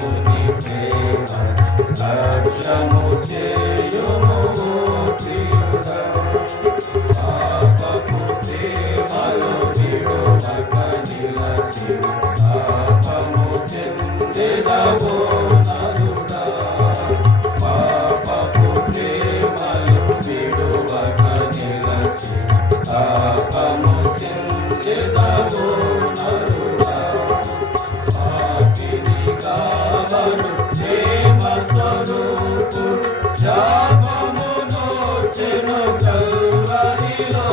యేసుని ప్రేమ లక్ష్యము చేయుము ప్రియుడా. పాపపు ప్రేమలో విడువక నిలచి పాపము చెందెదవో నరుడా. పాపపు ప్రేమలో విడువక నిలచి పాపము చెందెదవో నరుడా. పాపిని కావను ప్రేమ స్వరూపుడు శాపమునోచెను కల్వరిలో.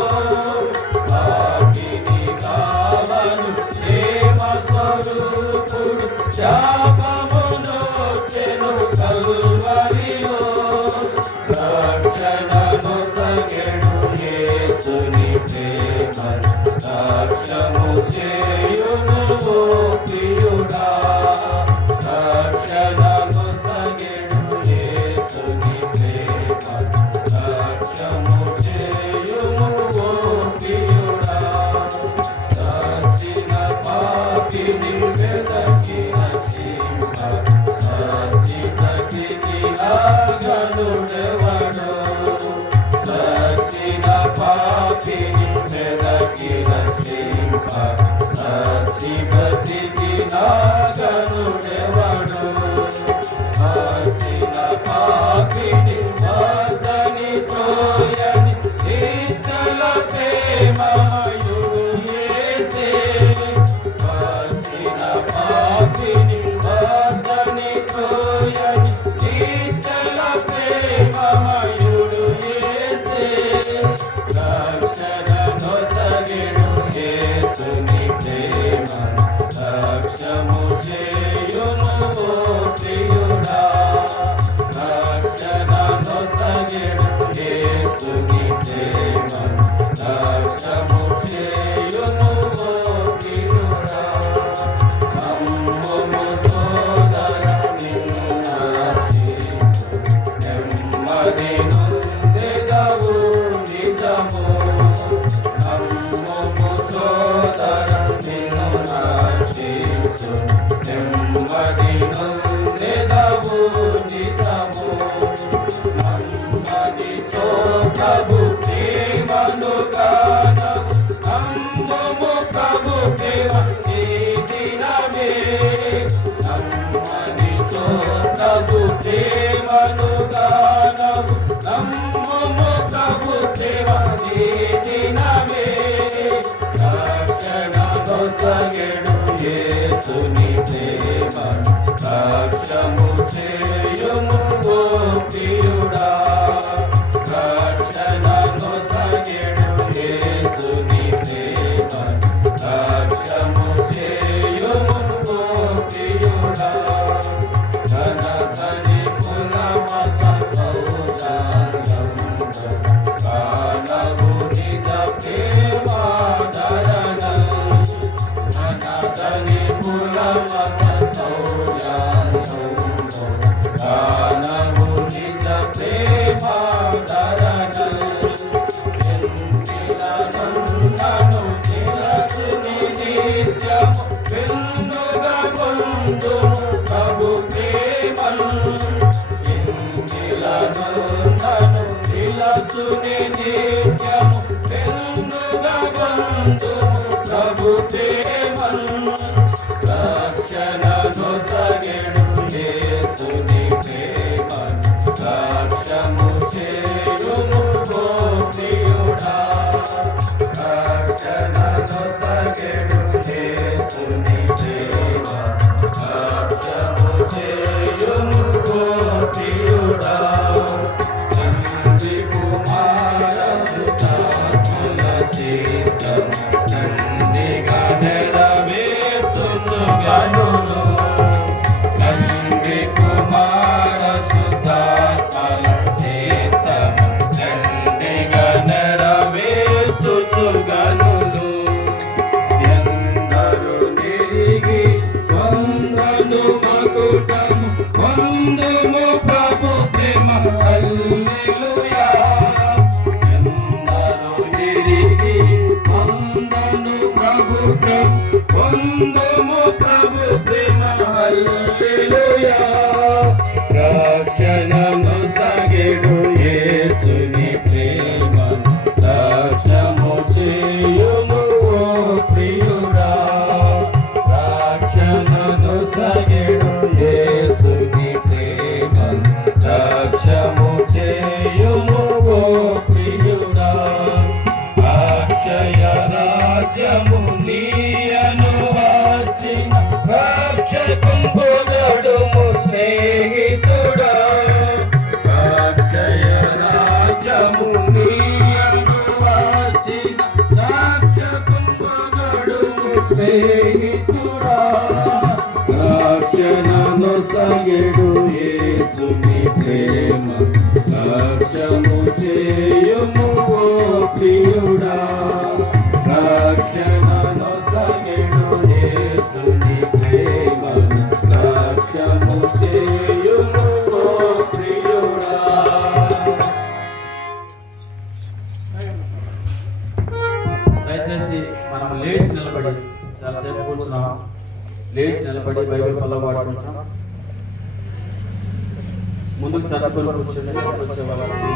పాపిని కావను ప్రేమ స్వరూపుడు శాపమునోచెను కల్వరిలో. రక్షణను సగెడు యేసుని ప్రేమ లక్ష్యము చేయును ఓ ప్రియుడా. రక్షణను సగెడు యేసుని ప్రేమ లక్ష్యము చేయును ఓ ప్రియుడా. సచిన పాపిని వెదకి రక్షింప సచితకి ఆగనుడెవడో. సచిన పాపిని వెదకి రక్షింప సచితకి ఆగనుడెవడో. సచిన పాపిని వదని తోయని నిశ్చల ప్రేమయుడు యేసే. సచిన పాపిని వదని తోయని నిశ్చల ప్రేమయుడు యేసే. రక్షణను సగెడు యేసుని ప్రేమ లక్ష్యము చేయుము ఓ ప్రియుడా. రక్షణను సగెడు యేసుని ప్రేమ లక్ష్యము చేయుము ఓ ప్రియుడా. నమ్ముము సోదర నిన్ను రక్షించు నెమ్మది నొందెదవు నిజము. నమ్ముము సోదర నిన్ను రక్షించు నెమ్మది నొందెదవు నిజము. నమ్మదిచో ప్రభు ప్రేమను గానము. నమ్ముము ప్రభు ప్రేమ ఈ దినమే. నమ్మదిచో ప్రభు ప్రేమను గానము. నమ్ముము ప్రభు ప్రేమ ఈ దినమే. రక్షణను సగెడు యేసుని ప్రేమ లక్ష్యము చేయుము ఓ ప్రియుడా. రక్షణను సగెడు యేసుని ప్రేమ లక్ష్యము చేయుము ఓ ప్రియుడా. ధన ధని కుల మత సౌదానంద కానవు నిజ ప్రేమాదరణ. ధన ధని కుల మత సౌదానంద కానవు నిజ ప్రేమాదరణ. నన్ను నిలచుని నిత్యము విందుగా పొందుము ప్రభు ప్రేమను. నన్ను నిలచుని నిత్యము విందుగా పొందుము ప్రభు ప్రేమను. రక్షణను సగెడు యేసుని ప్రేమ లక్ష్యము చేయుము ఓ ప్రియుడా. రక్షణను సగెడు యేసుని ప్రేమ లక్ష్యము నొసగెడు యేసుని ప్రేమ లక్ష్యము చేయుము ఓ ప్రియుడా రక్షణ నొసగెడు యేసుని ప్రేమ లక్ష్యము చేయుము ఓ ప్రియుడా. దయచేసి మనం లేచి నిలబడి చాలా సేపు కూర్చున్నాం. లేచి నిలబడి బైబిల్ పల్లవాడుకుంటున్నాం. ముందుకు సర్దుకొని కూర్చొని వచ్చే వాళ్ళకి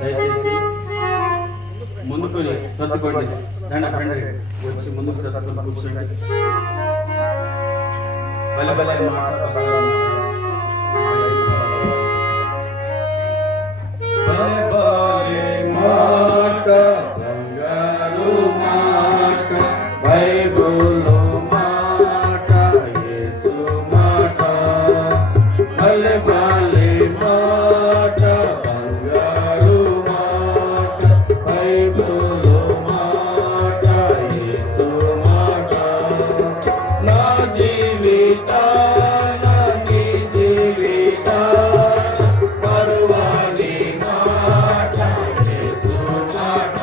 దయచేసి ముందుకొని సర్దుకోండి. రండి వచ్చి ముందుకు సర్దుకొని కూర్చోండి. బలే బలే మాట బలే బలే మాట బంగారు మాట బైబిల్లో మాట యేసు మాట బలే బలే మాట బంగారు మాట బైబిల్లో మాట యేసు మాట నా జీవితాన నీ జీవితాన పరువాని మాట యేసు మాట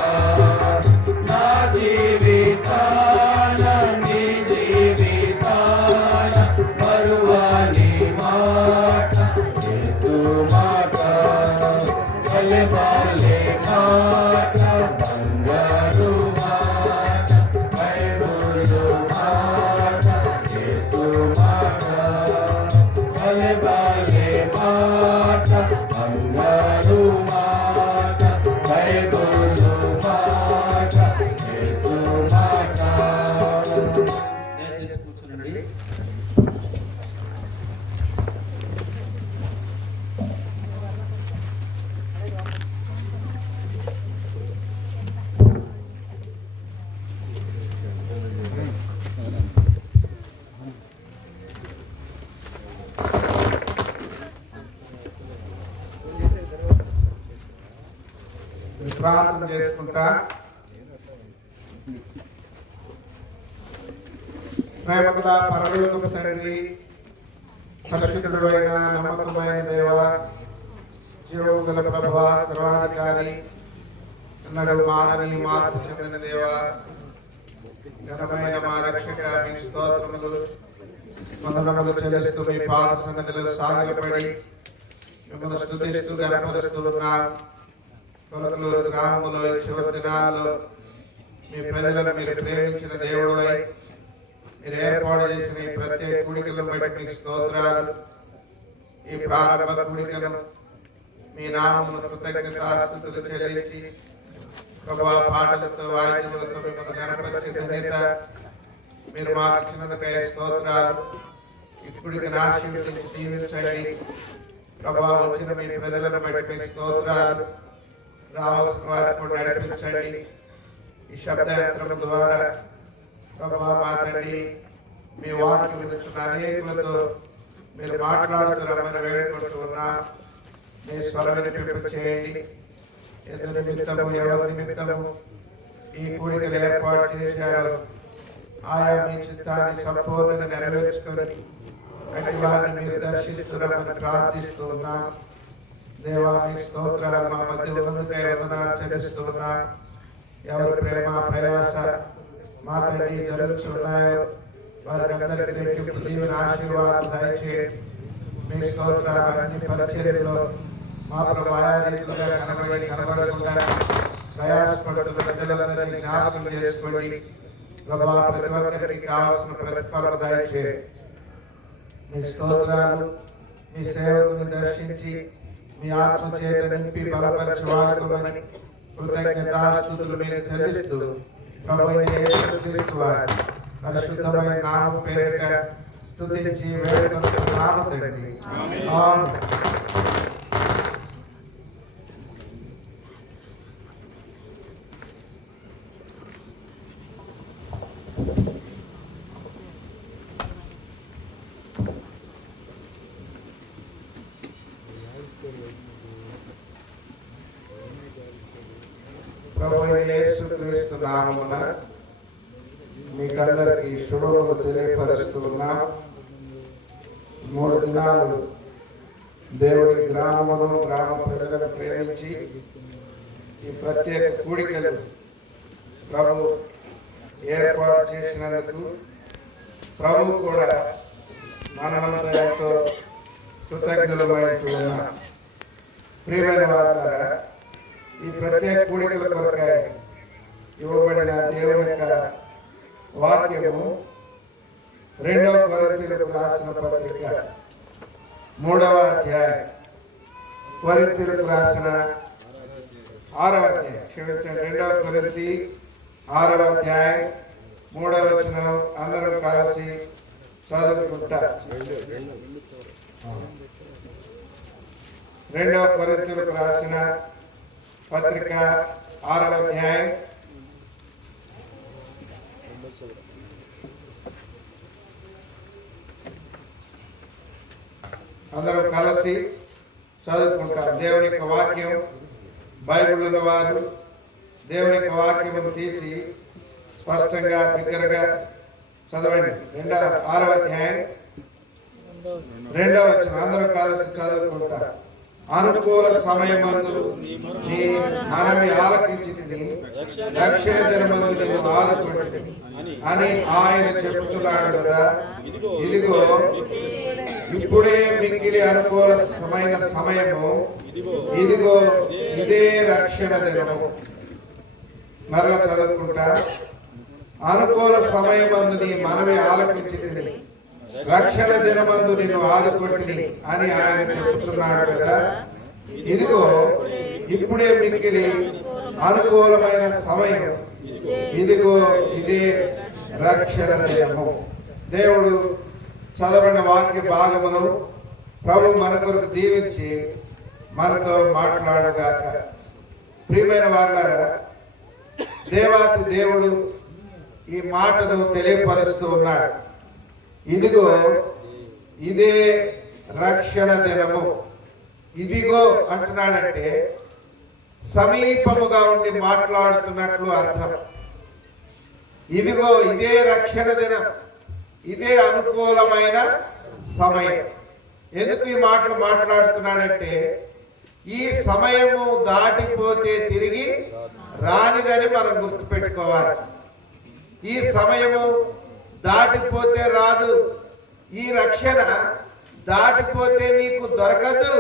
నా జీవితాన నీ జీవితాన పరువాని మాట యేసు మాట బలే బలే మాట బంగారు మాట బైబిలు మాట యేసు మాట బలే బలే మాట బంగారు మాట బైబిలు మాట యేసు మాట. దయచేసి కూర్చోండి. ప్రార్థన చేసుకుంటా. ప్రేమగల పరలోకపు తండ్రి, పరిశుద్ధుడు అయిన నమ్మకమైన దేవ, జీవము గల ప్రభువ, సర్వాధికారి, ఎన్నడూ మారని మార్పు చెందిన దేవ, ఘనమైన మా రక్షక, మీ స్తోత్రములు వందనములు చెల్లిస్తూ మీ పాద సన్నిధిలో సాగిలపడి మిమ్మల్ని స్తుతిస్తూ గణపరుస్తూ ఉన్నాం. కొలకలూరు గ్రామంలో ఈ చివరి దినాల్లో మీ ప్రజలను మీరు ప్రేమించిన దేవుడై మీరు ఏర్పాటు చేసిన ఈ ప్రత్యేక కూడికలను బట్టి మీకు స్తోత్రాలు. ఈ ప్రారంభ కూడికను మీ నామమును కృతజ్ఞతాస్తుతులు చెల్లించి ప్రభువా పాటలతో వాయిద్యములతో మిమ్మల్ని గణపరిచే ధన్యత మీరు మాకు ఇచ్చినందుకై స్తోత్రాలు. ఈ కూడికను ఆశీర్వదించి దీవించండి ప్రభువా. వచ్చిన మీ ప్రజలను బట్టి మీకు స్తోత్రాలు. రావాల్సిన వారిని కూడా నడిపించండి. ఈ శబ్దయంత్రం ద్వారా ప్రభువా మా తండ్రి మీ వాక్యం వినుచున్న అనేకులతో మీరు మాట్లాడుతూ రమ్మని వేడుకుంటూ ఉన్నాం. మీ స్వరం వినిపింప చేయండి. ఎందు నిమిత్తము ఎవరి నిమిత్తము ఈ కూడికలు ఏర్పాటు చేశారో ఆయా మీ చిత్తాన్ని సంపూర్ణంగా నెరవేర్చుకొని అటు వారిని మీరు దర్శిస్తున్నామని ప్రార్థిస్తూ ఉన్నాం. దేవా మీకు స్తోత్రాలు. మా మధ్య ఉన్నందుకై వందనాలు చెల్లిస్తూ ఉన్నాం. ఎవరి ప్రేమ ప్రయాస మా తండ్రి జరుగుతున్నాయో వారికి అందరికీ రెట్టింపు దీవెన ఆశీర్వాదం దయచేయండి. మీ స్తోత్రాలు. అన్ని పరిచర్యలో మా ప్రభు ఆయా రీతిగా కనబడకుండా ప్రయాసపడుతున్న బిడ్డలందరినీ జ్ఞాపకం చేసుకోండి ప్రభా. ప్రతి ఒక్కరికి కావాల్సిన ప్రతిఫలం దయచేయండి. మీ స్తోత్రాలు. మీ సేవకుని దర్శించి మీ ఆత్మ చేత నింపి బలపరిచి వాడుకోమని కృతజ్ఞతాస్తుతులు మీరు చెల్లిస్తూ ప్రభువైన యేసుక్రీస్తు వారి పరిశుద్ధమైన నామం పేరిట స్తుతించి వేడుకొనుచున్నాము తండ్రి. ఆమేన్. ప్రభువైన యేసుక్రీస్తు నామమున మీకందరికీ శుభములు తెలియపరుస్తున్నాం. 3 దినాలు దేవుడి గ్రామమును గ్రామ ప్రజలను ప్రేమించి ఈ ప్రత్యేక కూడికలు ప్రభు ఏర్పాటు చేసినందుకు ప్రభు కూడా మనమంతా ఎంతో కృతజ్ఞులమైనా ప్రియమైన వారులారా, ఈ ప్రత్యేక కూడికల కొరకై ఇవ్వబడిన దేవుని యొక్క వాక్యము 2వ కొరింథీయులకు రాసిన పత్రిక 3వ అధ్యాయం, కొరింథీయులకు రాసిన 6వ అధ్యాయం, క్షమించండి, 2వ కొరింథీ 6వ అధ్యాయం 3వ వచనం అందరం కలిసి చదువుకుంటారు. 2వ కొరింథీయులకు రాసిన పత్రిక 6వ అధ్యాయం అందరం కలిసి చదువుకుంటారు. దేవుని యొక్క వాక్యం బైబిల్ ఉన్నవారు దేవుని యొక్క వాక్యమును తీసి స్పష్టంగా బిగ్గరగా చదవండి. 6వ అధ్యాయం 2వ వచనం అందరం కలిసి చదువుకుంటారు. అనుకూల సమయమందు నీ మనవి ఆలకించితిని, రక్షణ దినమందు నిన్ను ఆదుకొంటిని అని ఆయన చెప్పుచున్నాడు కదా. ఇదిగో ఇప్పుడే మిక్కిలి అనుకూలమైన సమయము, ఇదిగో ఇదే రక్షణ దినము. మరలా చదువుకుంటా. అనుకూల సమయమందు నీ మనవి ఆలకించితిని, రక్షణ దినమందు నిన్ను ఆదుకొంటిని అని ఆయన చెప్పుచున్నాడు కదా. ఇదిగో ఇప్పుడే మిక్కిలి అనుకూలమైన సమయం, ఇదిగో ఇదే రక్షణ దినము. దేవుడు చదవని వాక్య భాగమును ప్రభు మన కొరకు దీవించి మనతో మాట్లాడుగాక. ప్రియమైన వారులారా, దేవాతి దేవుడు ఈ మాటను తెలియపరుస్తూ ఉన్నాడు. ఇదిగో ఇదే రక్షణ దినము. ఇదిగో అంటున్నాడంటే సమీపముగా ఉండి మాట్లాడుతున్నట్లు అర్థం. ఇదిగో ఇదే రక్షణ దినం, ఇదే అనుకూలమైన సమయం. ఎందుకు ఈ మాటలు మాట్లాడుతున్నాడంటే ఈ సమయము దాటిపోతే తిరిగి రానిదని మనం గుర్తుపెట్టుకోవాలి. ఈ సమయము దాటిపోతే రాదు, ఈ రక్షణ దాటిపోతే నీకు దొరకదు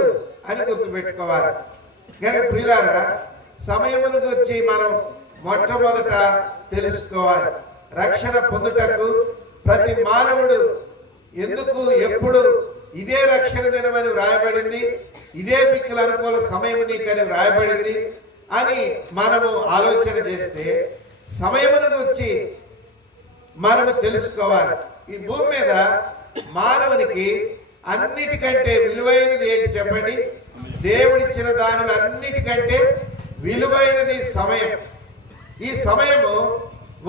అని గుర్తుపెట్టుకోవాలి. కనుక ప్రియులారా, సమయమును గురించి మనం మొట్టమొదట తెలుసుకోవాలి. రక్షణ పొందుటకు ప్రతి మానవుడు ఎందుకు ఎప్పుడు ఇదే రక్షణ దినమని వ్రాయబడింది, ఇదే మిక్కిలి అనుకూల సమయం నీకని వ్రాయబడింది అని మనము ఆలోచన చేస్తే సమయమును గురించి మనము తెలుసుకోవాలి. ఈ భూమి మీద మానవునికి అన్నిటికంటే విలువైనది ఏంటి చెప్పండి? దేవుడిచ్చిన దానిలో అన్నిటికంటే విలువైనది సమయం. ఈ సమయము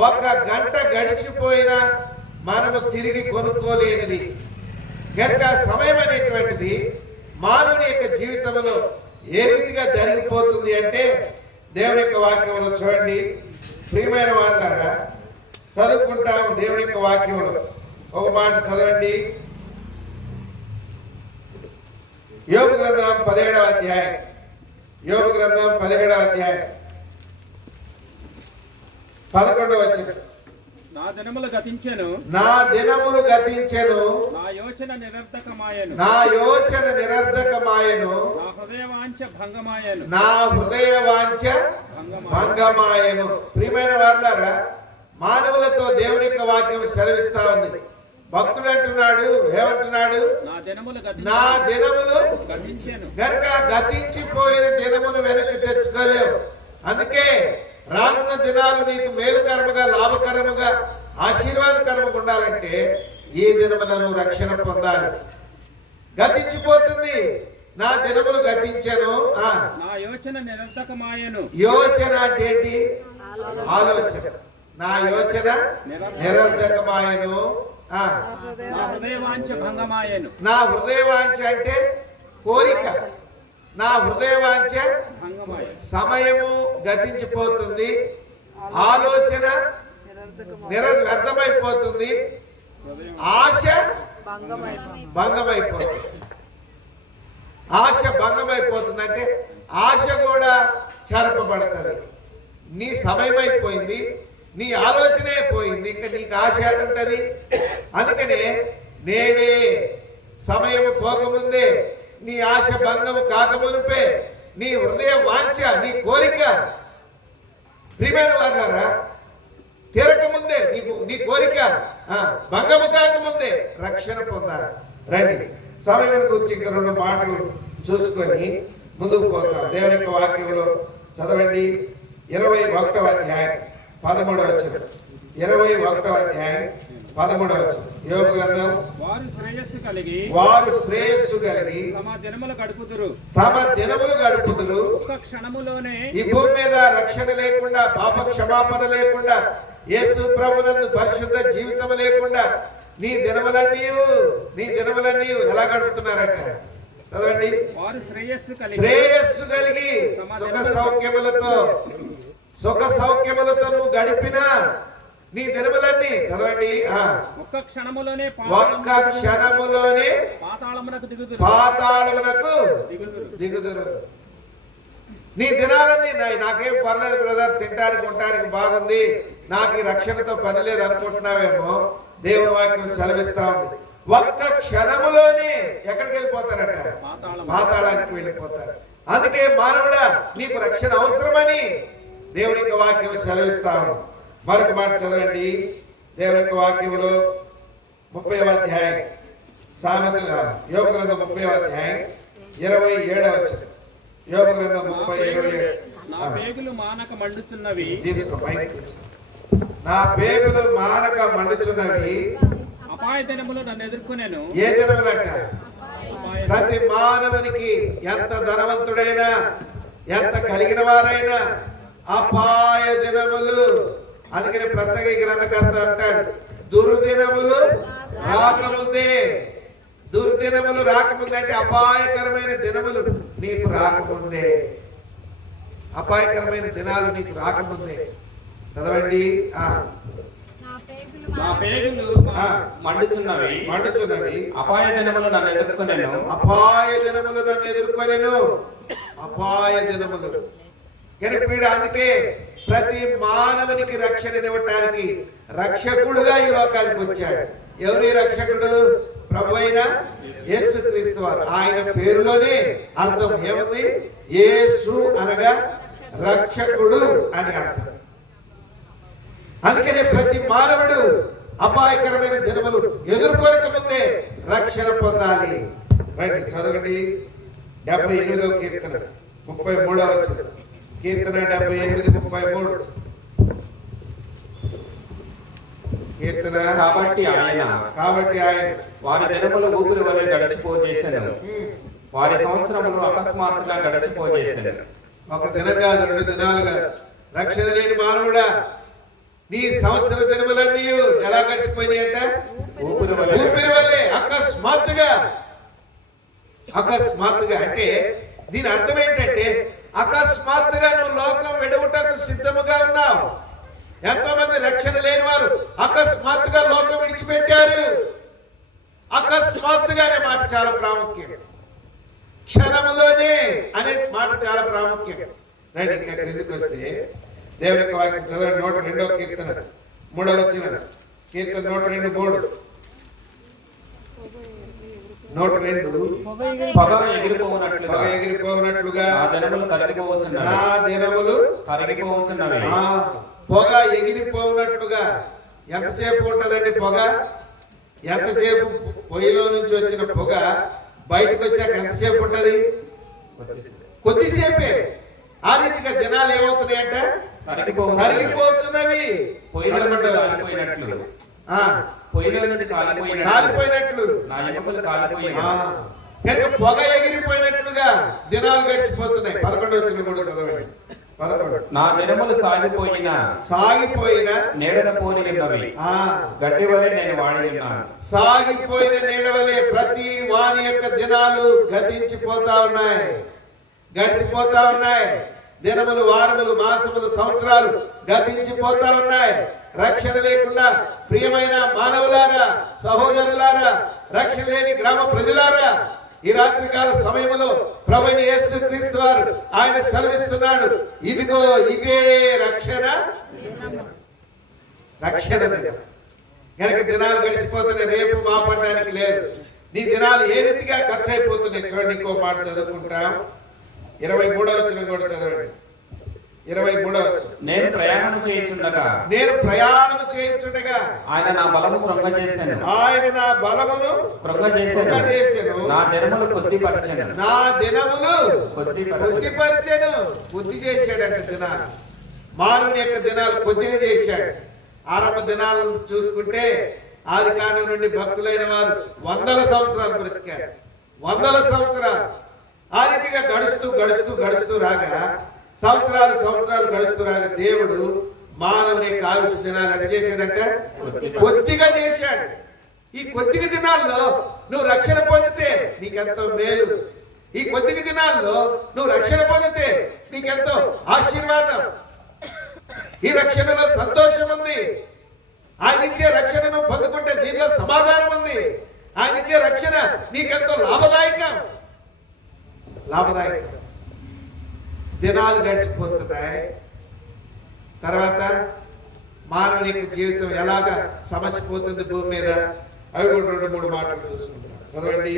1 గంట గడిచిపోయినా మనము తిరిగి కొనుక్కోలేనిది. కనుక సమయం అనేటువంటిది మానవుని యొక్క జీవితంలో ఏ రీతిగా జరిగిపోతుంది అంటే దేవుని యొక్క వాక్యంలో చూడండి. ప్రియమైన వారులారా, చదువుకుంటాము దేవుని యొక్క వాక్యంలో. ఒక మాట చదవండి. యోబు గ్రంథం 17వ అధ్యాయం, యోబు గ్రంథం 17వ అధ్యాయం 11వ వచనం. నా దినములు గతించెను, నా దినములు గతించెను, నా యోచన నిరర్ధకమాయెను, నా యోచన నిరర్ధకమాయెను, నా హృదయవాంఛ భంగమాయెను, నా హృదయవాంఛ భంగమాయెను. ప్రియమైన వారులారా, మానవులతో దేవుని యొక్క వాక్యం సెలవిస్తా ఉంది. భక్తుడు అంటున్నాడు, ఏమంటున్నాడు? నా దినములు గతించెను. గనుక గతించిపోయిన దినమును వెనక్కి తెచ్చుకోలేవు. అందుకే రానున్న దినాలు నీకు మేలుకరముగా, లాభకరముగా, ఆశీర్వాదకరముగా ఉండాలంటే ఈ దినములను రక్షణ పొందాలి. గతించిపోతుంది. నా దినములు గతించెను, నా యోచన నిరర్ధకమాయెను. యోచన అంటే ఏంటి? ఆలోచన. నా యోచన నిరర్ధకమాయెను, నా హృదయవాంఛ భంగమాయెను. నా హృదయవాంఛ అంటే కోరిక. నా హృదయవాంఛ భంగమాయెను. సమయము గతించిపోతుంది, ఆలోచన వ్యర్థమైపోతుంది, ఆశ భంగమైపోతుంది. ఆశ భంగమైపోతుందంటే ఆశ కూడా చెరపబడుతుంది. నీ సమయం అయిపోయింది, నీ ఆలోచనే పోయింది, ఇంకా నీకు ఆశ ఉంటుంది. అందుకనే నేనే సమయం పోకముందే, నీ ఆశ భంగము కాకమునిపే, నీ హృదయ వాంఛ, నీ కోరిక ప్రియమైన వారులారా తీరకముందే, నీ కోరిక భంగము కాకముందే రక్షణ పొందాలి. రండి, సమయం గురించి ఇంకా 2 మాటలు చూసుకొని ముందుకు పోతాం. దేవుని యొక్క వాక్యంలో చదవండి. 21వ అధ్యాయం 13వ వచనం. 21వ అధ్యాయం 13వ వచనం. యోబు గ్రంథం. వారు శ్రేయస్సు కలిగి తమ దినములు గడుపుదురు. ఒక్క క్షణములోనే ఈ భూమి మీద రక్షణ లేకుండా, పాప క్షమాపణ లేకుండా, యేసు ప్రభునందు పరిశుద్ధ జీవితం లేకుండా నీ దినములన్నీ ఎలా గడుపుతున్నారట చదవండి. వారు శ్రేయస్సు కలిగి సుఖ సౌఖ్యములతో నువ్వు గడిపిన నీ దినములన్నీ చదవండి. ఒక్క క్షణములోనే పాతాళమునకు దిగుదురు. నీ దినాలన్నీ నాకేం పర్లేదు బ్రదర్, తింటానికి ఉండటానికి బాగుంది, నాకు ఈ రక్షణతో పని లేదు అనుకుంటున్నావేమో. దేవుని వాక్యం సెలవిస్తా ఉంది, ఒక్క క్షణములోనే ఎక్కడికి వెళ్ళిపోతారట? పాతాళానికి వెళ్ళిపోతారు. అందుకే మానవుడా, నీకు రక్షణ అవసరమని దేవుని యొక్క వాక్యం సెలవిస్తా ఉంది. మరొక మాట చదవండి. దేవుని యొక్క వాక్యములో 30వ అధ్యాయం సామెతల యోబు గ్రంథం 30వ అధ్యాయం 27వ వచనం. యోబు గ్రంథం 30:27. నా పేగులు మానక మండుచున్నవి. తీసుకో, నా పేగులు మానక మండుచున్నవి. అపాయ దినములు నన్ను ఎదుర్కొనేను. ఏ దినములంట? ప్రతి మానవునికి, ఎంత ధనవంతుడైనా, ఎంత కలిగిన వారైనా అపాయ దినములు. అందుకని ప్రసంగి గ్రంథకర్త అంటాడు, దుర్దినములు రాకముందే. దుర్దినములు రాకముందే అంటే అపాయకరమైన దినములు నీకు రాకముందే, అపాయకరమైన దినాలు నీకు రాకముందే. చదవండి. నా పేగులు మండుచున్నవి. అపాయ దినములు నన్ను ఎదుర్కొనేను. కనుక అందుకే ప్రతి మానవునికి రక్షణనివ్వటానికి రక్షకుడుగా ఈ లోకానికి వచ్చాడు. ఎవరి రక్షకుడు? ప్రభు అయిన యేసుక్రీస్తు వారు. ఆయన పేరులోనే అర్థం ఏముంది? యేసు అనగా రక్షకుడు అని అర్థం. అందుకనే ప్రతి మానవుడు అపాయకరమైన దినములు ఎదుర్కొనక ముందే రక్షణ పొందాలి. రండి చదవండి. 78వ కీర్తన 33వ వచనం. కీర్తన 78:33. కీర్తన. కాబట్టి ఆయన వారి దినములు ఊపిరి వలె గడిచిపోజేసెను, వారి సంవత్సరములు అకస్మాత్తుగా గడిచిపోజేసెను. ఒక దినం కాదు, 2 దినాలు కాదు. రక్షణ లేని మానవుడా, నీ సంవత్సర దినములన్నీ ఎలా గడిచిపోయినాయి అంట? ఊపిరి వలె అకస్మాత్తుగా. అంటే దీని అర్థం ఏంటంటే, అకస్మాత్తుగా నువ్వు లోకం విడవుటకు సిద్ధముగా ఉన్నావు. ఎంతో మంది రక్షణ లేని వారు అకస్మాత్తుగా లోకం విడిచిపెట్టారు. అకస్మాత్తుగా అనే మాట చాలా ప్రాముఖ్యం. క్షణములోనే అనే మాట చాలా ప్రాముఖ్యం. రైట్, ఇంకా క్రిందికి వస్తే దేవుని యొక్క వాక్యం చదవండి. 102వ కీర్తన 3వ వచనం. కీర్తన 102:3. 102. పొగ ఎగిరిపోవునట్లుగా నా దినములు తరిగిపోవచ్చున్నవి. పొగ ఎగిరిపోవునట్లుగా. ఎంతసేపు ఉంటుందండి పొగ? ఎంతసేపు? పొయ్యిలో నుంచి వచ్చిన పొగ బయటకు వచ్చాక ఎంతసేపు ఉంటుంది? కొద్దిసేపే. ఆ రీతిగా దినాలు ఏమవుతున్నాయంట? తరిగిపోవచ్చున్నవి. కాలిపోయినట్లు. కనుక పొగ ఎగిరిపోయినట్లుగా దినాలు గడిచిపోతున్నాయి. 11వ వచనం కూడా చదవండి. 11. నా దినములు సాగిపోయిన నీడన పోలినవి, గడ్డి వలె నేను వాడి ఉన్నాను. సాగిపోయిన నీడ వలె ప్రతి వాని యొక్క దినాలు గతించిపోతా ఉన్నాయి, గడిచిపోతా ఉన్నాయి. దినములు, వారములు, మాసములు, సంవత్సరాలు గతించిపోతా ఉన్నాయి. రక్షణ లేకుండా ప్రియమైన మానవులారా, సహోదరులారా, రక్షణ లేని గ్రామ ప్రజలారా, ఈ రాత్రికాల సమయంలో ప్రభువైన యేసుక్రీస్తు వారు ఆయన సెలవిస్తున్నాడు, ఇదిగో ఇదే రక్షణ దినం. కనుక దినాలు గడిచిపోతున్నాయి, రేపు మాపడడానికి లేదు. నీ దినాలు ఏ రీతిగా ఖర్చు అయిపోతున్నాయి. చూడండి, ఇంకో మాట చదువుకుంటాం. 23వ వచనం కూడా చదవండి. 23వ వచనం. నేను ప్రయాణం చేయుచుండగా ఆయన నా బలము కృంగజేసెను. నా దినములు కొద్దిపరచెను. బుద్ధి చేశాడంట దినాలు. మానవుని యొక్క దినాలు కొద్దిగా చేశాడు. ఆరంభ దినాలు చూసుకుంటే ఆది కాండం నుండి భక్తులైన వారు 100 సంవత్సరాలు బ్రతికారు. 100 సంవత్సరాలు ఆ రీతిగా గడుస్తూ రాగా సంవత్సరాలు గడుస్తూ రాగా దేవుడు మానవుని యొక్క ఆయుష్ దినాలు ఎట్లా చేశాడంట? కొద్దిగా చేశాడు. ఈ కొద్దిగా దినాల్లో నువ్వు రక్షణ పొందితే నీకెంతో మేలు. ఈ కొద్దిగా దినాల్లో నువ్వు రక్షణ పొందితే నీకెంతో ఆశీర్వాదం. ఈ రక్షణలో సంతోషం ఉంది. ఆయన ఇచ్చే రక్షణను పొందుకుంటే దీనిలో సమాధానం ఉంది. ఆయన ఇచ్చే రక్షణ నీకెంతో లాభదాయకం. దినాలు గడిచిపోతున్నాయి. తర్వాత మానవుని యొక్క జీవితం ఎలాగా సమస్యపోతుంది భూమి మీద, అవి కూడా 2-3 మాటలు చూసుకుంటాం. చదవండి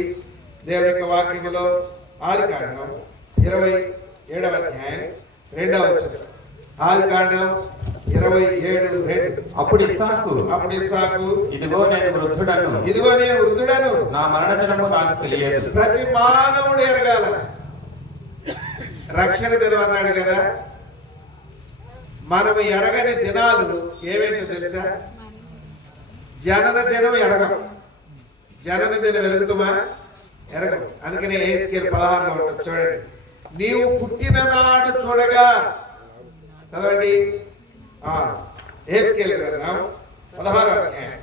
దేవుని యొక్క వాక్యములో ఆదికాండం 27వ అధ్యాయం 2వ వచనం. ఆదికాండం 27:2. అప్పుడు ఇస్సాకు ఇదిగో నేను వృద్ధుడను, నా మరణ దినము నాకు తెలియదు. ప్రతి మానవుడు ఎరగాల. రక్షణ దినం అన్నాడు కదా, మనం ఎరగని దినాలు ఏవేంటో తెలుసా? జనన దినం ఎరగం. జనన దినం ఎరుగుతామా? ఎరగం. అందుకనే ఏస్కేల్ 16లో ఉంటుంది చూడండి. నీవు పుట్టిన నాడు చూడగా, చదవండి ఏస్కేల్ గ్రంథం 16వ అధ్యాయం.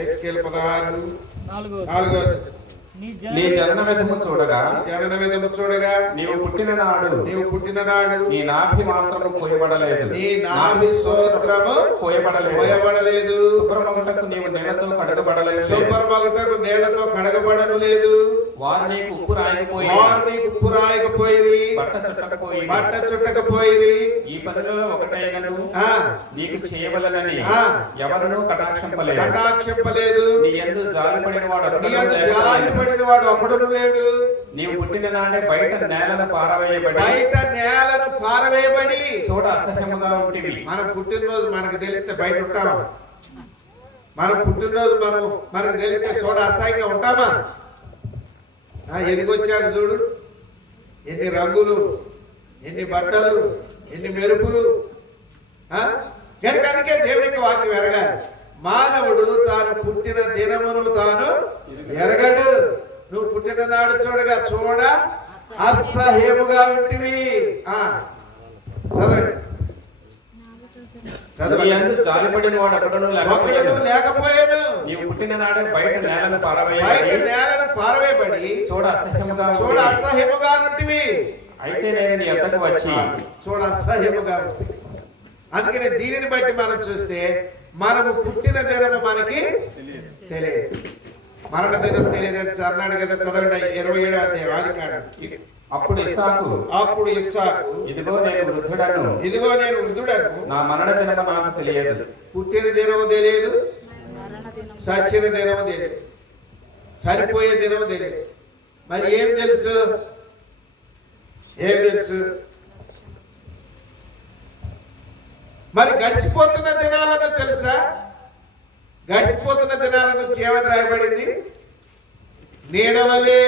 ఏస్కేల్ 16:4 వచనం. నీ జనన విధము చూడగా నీవు పుట్టిన నాడు నీ నాభి మాత్రము కోయబడలేదు. కోయబడలేదు. శుభ్రమగుటకు నీవు నీళ్లతో కడగబడలేదు. వారు నీకు ఉప్పు రాయకపోయి బట్ట చుట్టకపోయి ఈ పనులలో ఒకటైనను నీకు చేయవలనని ఎవరునూ కటాక్షింపలేదు. నీ యందు జాలిపడిన వాడు ఒకడును లేడు. నీవు పుట్టిన నాడే బయట నేలను పారవేయబడి చూడ అసహ్యముగా ఉంటివి. మనం పుట్టినరోజు మనకు తెలిస్తే బయట ఉంటామా? మనం పుట్టినరోజు మనకు తెలిస్తే చూడ అసహ్యంగా ఉంటామా? ఎదిగొచ్చాక చూడు, ఎన్ని రంగులు, ఎన్ని బట్టలు, ఎన్ని మెరుపులు. అందుకే దేవుని యొక్క వాక్యం ఎరగాలి. మానవుడు తాను పుట్టిన దినమును తాను ఎరగడు. నువ్వు పుట్టిన నాడు చూడ అసహ్యముగా ఉంటివి. జాలిపడిన వాడు ఒకడును లేకపోయాను. నీవు పుట్టిన నాడే బయట నేలను పారవేయబడి చూడ అసహ్యముగా ఉంటివి. అయితే నేను నీ యొద్దకు వచ్చి చూడ అసహ్యముగా ఉంటుంది. అందుకని దీనిని బట్టి మనం చూస్తే మనము పుట్టిన దినము మనకి తెలియదు, మరణ దినం తెలియదు అన్నాడు కదా. చదవండి 27వ అధ్యాయం ఆదికాండం. అప్పుడు ఇస్సాకు ఇదిగో నేను వృద్ధుడను, నా మరణ దినము నాకు తెలియదు. పుట్టిన దినము తెలియదు, చచ్చిన దినము తెలియదు, చనిపోయే దినము తెలియదు. మరి ఏమి తెలుసు? మరి గడిచిపోతున్న దినాలను తెలుసా? గడిచిపోతున్న దినాల గురించి ఏమని రాయబడింది? నీడవలే,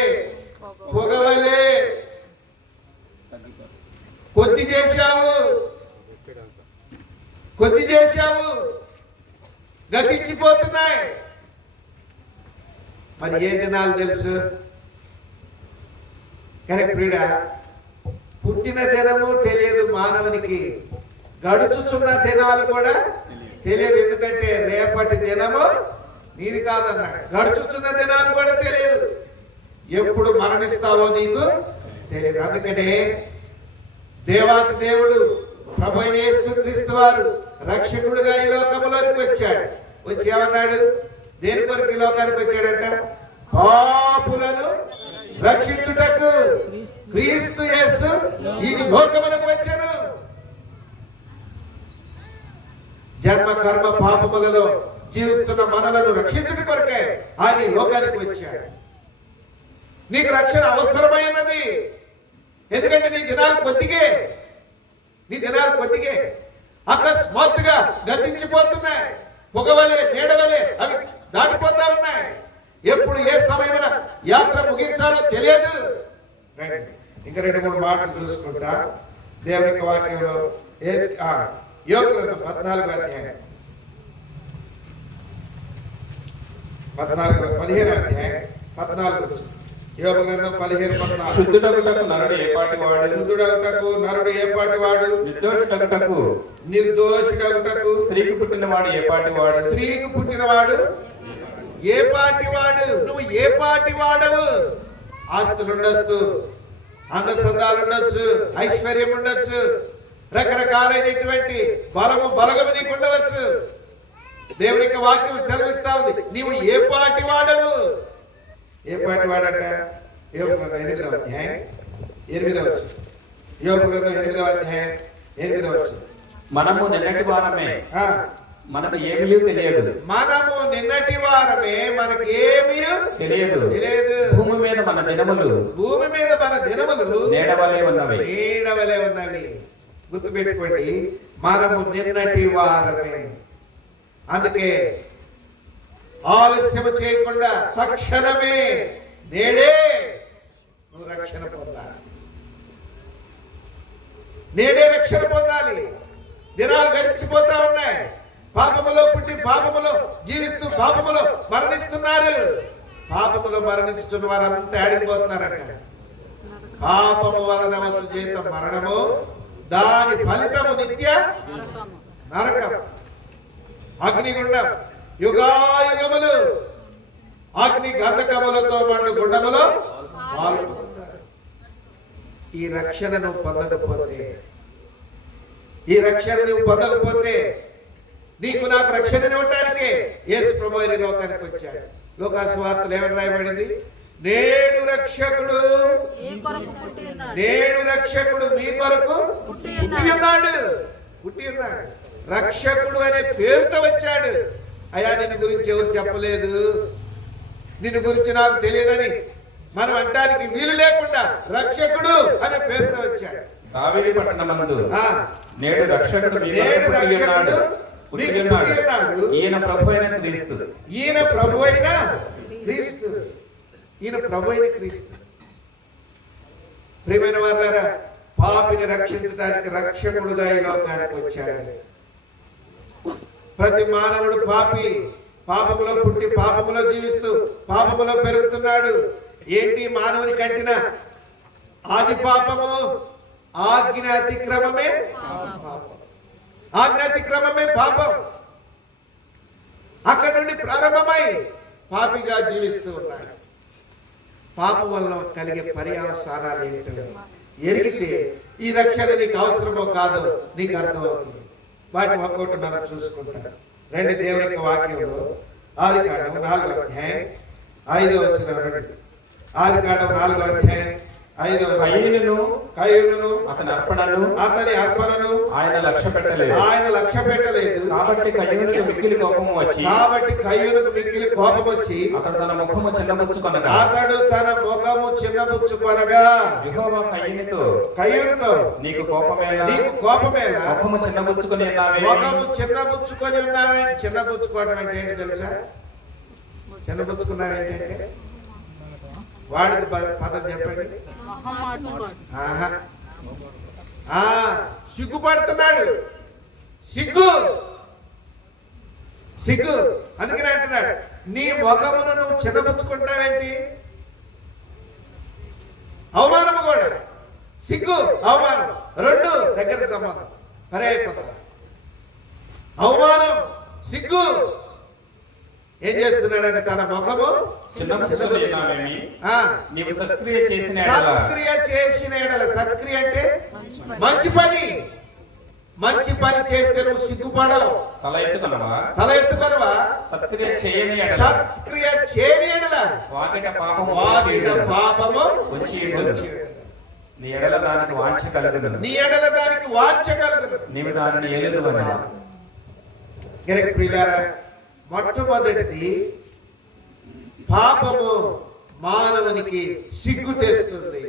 పొగవలే కొద్ది చేశావు, గతించిపోతున్నాయి. మరి ఏ దినాలు తెలుసు? కరెక్ట్. పుట్టిన దినము తెలియదు మానవునికి, గడుచుచున్న దినాలు కూడా తెలియదు. ఎందుకంటే రేపటి దినము నీది కాదన్నాడు. గడుచుచున్న దినాలు కూడా తెలియదు. ఎప్పుడు మరణిస్తావో నీకు తెలియదు. అందుకనే దేవాతి దేవుడు ప్రభువైన యేసుక్రీస్తు వారు రక్షకుడుగా ఈ లోకములోకి వచ్చాడు. వచ్చి ఏమన్నాడు? దేని కొరకు ఈ లోకానికి వచ్చాడంట? పాపులను రక్షించుటకు క్రీస్తు యేసు ఈ లోకమునకు వచ్చాను. జన్మ కర్మ పాపములలో జీవిస్తున్న మనలను రక్షించుట కొరకే ఆయన ఈ లోకానికి వచ్చాడు. నీకు రక్షణ అవసరమైనది. ఎందుకంటే నీ దినాలు కొద్దిగే అకస్మాత్తుగా గతించిపోతున్నాయి. పొగవలే నీడవలే అవి దాటిపోతా ఉన్నాయి. ఎప్పుడు ఏ సమయమున యాత్ర ముగించాలో తెలియదు. ఇంకా 2-3 మాటలు చూసుకుంటా. దేవుని యొక్క వాక్యంలో యోబు గ్రంథం 14వ అధ్యాయం 15వ అధ్యాయం 14 యోబు గ్రంథం 15:14. శుద్ధుడగుటకు నరుడు ఏ పాటివాడు? నిర్దోషుడగుటకు స్త్రీకి పుట్టినవాడు ఏ పాటివాడు? నువ్వు ఏ పాటివాడవు? ఆస్తులు ఉండొచ్చు, అందచందాలు ఉండొచ్చు, ఐశ్వర్యం ఉండొచ్చు, రకరకాలైనటువంటి బలగము నీకు ఉండవచ్చు. దేవుని యొక్క వాక్యం సెలవిస్తా ఉంది, నీవు ఏ పాటి వాడవు? ఏ పాటి వాడంట? యోబు గ్రంథం 8వ అధ్యాయం 8వ వచనం. యోబు గ్రంథం 8వ అధ్యాయం 8వ వచనం. మనము నిన్నటి వారమే, మనకు ఏమీ తెలియదు. మనము నిన్నటి వారమే, మనకు ఏమీ తెలియదు. భూమి మీద మన దినములు నీడవలే ఉన్నవి. గుర్తుపెట్టుకోండి, మనము నిన్నటి వారమే. అందుకే ఆలస్యం చేయకుండా తక్షణమే నేడే నువ్వు రక్షణ పొందాలి. దినాలు గడిచిపోతా ఉన్నాయి. పాపములో పుట్టి పాపములో జీవిస్తూ పాపములో మరణిస్తున్నారు. పాపములో మరణిస్తున్న వారంతా ఆడిపోతున్నారంట. పాపము వలన వచ్చు జీతం మరణము, దాని ఫలితము నిత్య నరకం, అగ్నిగుండం, యుగాయుగములు అగ్ని గంధకములతో మండు గుండములో పాల్గొంటారు. ఈ రక్షణ నువ్వు పొందకపోతే నీకు నాకు రక్షణ ఇవ్వటానికి యేసు ప్రభువు ఈ లోకానికి వచ్చాడు. లోకాసు సువార్తలో ఏమని రాయబడింది? నేడు రక్షకుడు మీ కొరకు పుట్టి ఉన్నాడు. రక్షకుడు అనే పేరుతో వచ్చాడు. అయ్యా, నిన్ను గురించి ఎవరు చెప్పలేదు, నిన్ను గురించి నాకు తెలియదని మనం అంటానికి వీలు లేకుండా రక్షకుడు అనే పేరుతో వచ్చాడు. దావీదు పట్టణమందు నేడు రక్షకుడు ఈయన ప్రభువైన క్రీస్తు. ప్రియమైన వారులారా, పాపిని రక్షించడానికి రక్షకుడుగా ఈ లోకానికి వచ్చాడు. ప్రతి మానవుడు పాపములో పుట్టి పాపములో జీవిస్తూ పాపములో పెరుగుతున్నాడు. ఏంటి మానవుని కంటిన ఆది పాపము? ఆజ్ఞ అతిక్రమమే పాపం. అక్కడి నుండి ప్రారంభమై పాపిగా జీవిస్తూ ఉన్నాడు. పాపం వల్ల కలిగే పర్యవసానాలు ఏంటో ఎరిగితే ఈ రక్షణ నీకు అవసరమో కాదో నీకు అర్థమవుతుంది. వాటిని ఒక్కొక్కటి మనం చూసుకుంటాం. దేవుని యొక్క వాక్యంలో ఆదికాండం 4వ అధ్యాయం 5వ వచనం. ఆదికాండం 4వ అధ్యాయం 5వ వచనం. కయీనును అతని అర్పణను ఆయన లక్ష్య పెట్టలేదు. కాబట్టి కయీనుకు మిక్కిలి కోపం వచ్చి అతడు తన ముఖము చిన్నబుచ్చుకొనగా యెహోవా కయీనుతో నీకు కోపమేలా? ముఖము చిన్నబుచ్చుకొని ఉన్నావే. చిన్నబుచ్చుకోవడం అంటే ఏంటి తెలుసా? చిన్నబుచ్చుకున్నావేంటంటే వాడికి పదం చెప్పండి. సిగ్గుపడుతున్నాడు. సిగ్గు అందుకనే అంటున్నాడు, నీ ముఖమును నువ్వు చిన్నపుచ్చుకుంటావేంటి? అవమానము కూడా, సిగ్గు అవమానం రెండు దగ్గర సంబంధం, పరే అయిపోతారు. అవమానం, సిగ్గు. ఏం చేస్తున్నాడంటే తన ముఖము సత్క్రియ చేసిన ఎడల. సత్క్రియ అంటే మంచి పని. మంచి పని చేస్తే నువ్వు సిగ్గుపడవు. తల ఎత్తుకొనవా? తల ఎత్తుకొనవా? సత్క్రియ చేయని ఎడల సత్క్రియ చేయని ఎడల వాకిట పాపము వాకిట పాపము వచ్చి ఉండదు. నీ ఎడల దానికి వాంఛ కలుగును. నీ ఎడల దానికి వాంఛ కలుగును. నీవు దానిని ఏలుదువని. గనుక ప్రియులారా, మొట్టమొదటిది పాపము మానవునికి సిగ్గు తెస్తుంది,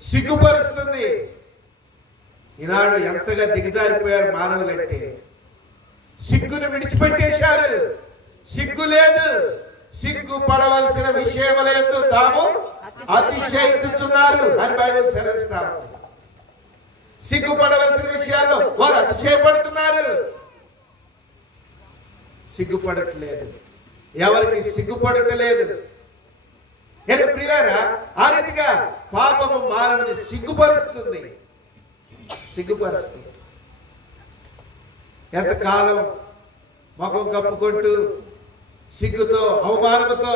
సిగ్గుపరుస్తుంది. ఈనాడు ఎంతగా దిగజారిపోయారు మానవులంటే, సిగ్గును విడిచిపెట్టేశారు. సిగ్గు లేదు. సిగ్గు పడవలసిన విషయములందు తాము అతిశయించుచున్నారు అని బైబిల్ సెలవిస్తా ఉంది. సిగ్గుపడవలసిన విషయాల్లో వారు అతిశయపడుతున్నారు. సిగ్గుపడట్లేదు, ఎవరికి సిగ్గుపడట్లేదు. కానీ ప్రియులారా, ఆ రీతిగా పాపము మానవుని సిగ్గుపరుస్తుంది, సిగ్గుపరుస్తుంది. ఎంతకాలం ముఖం కప్పుకుంటూ సిగ్గుతో అవమానముతో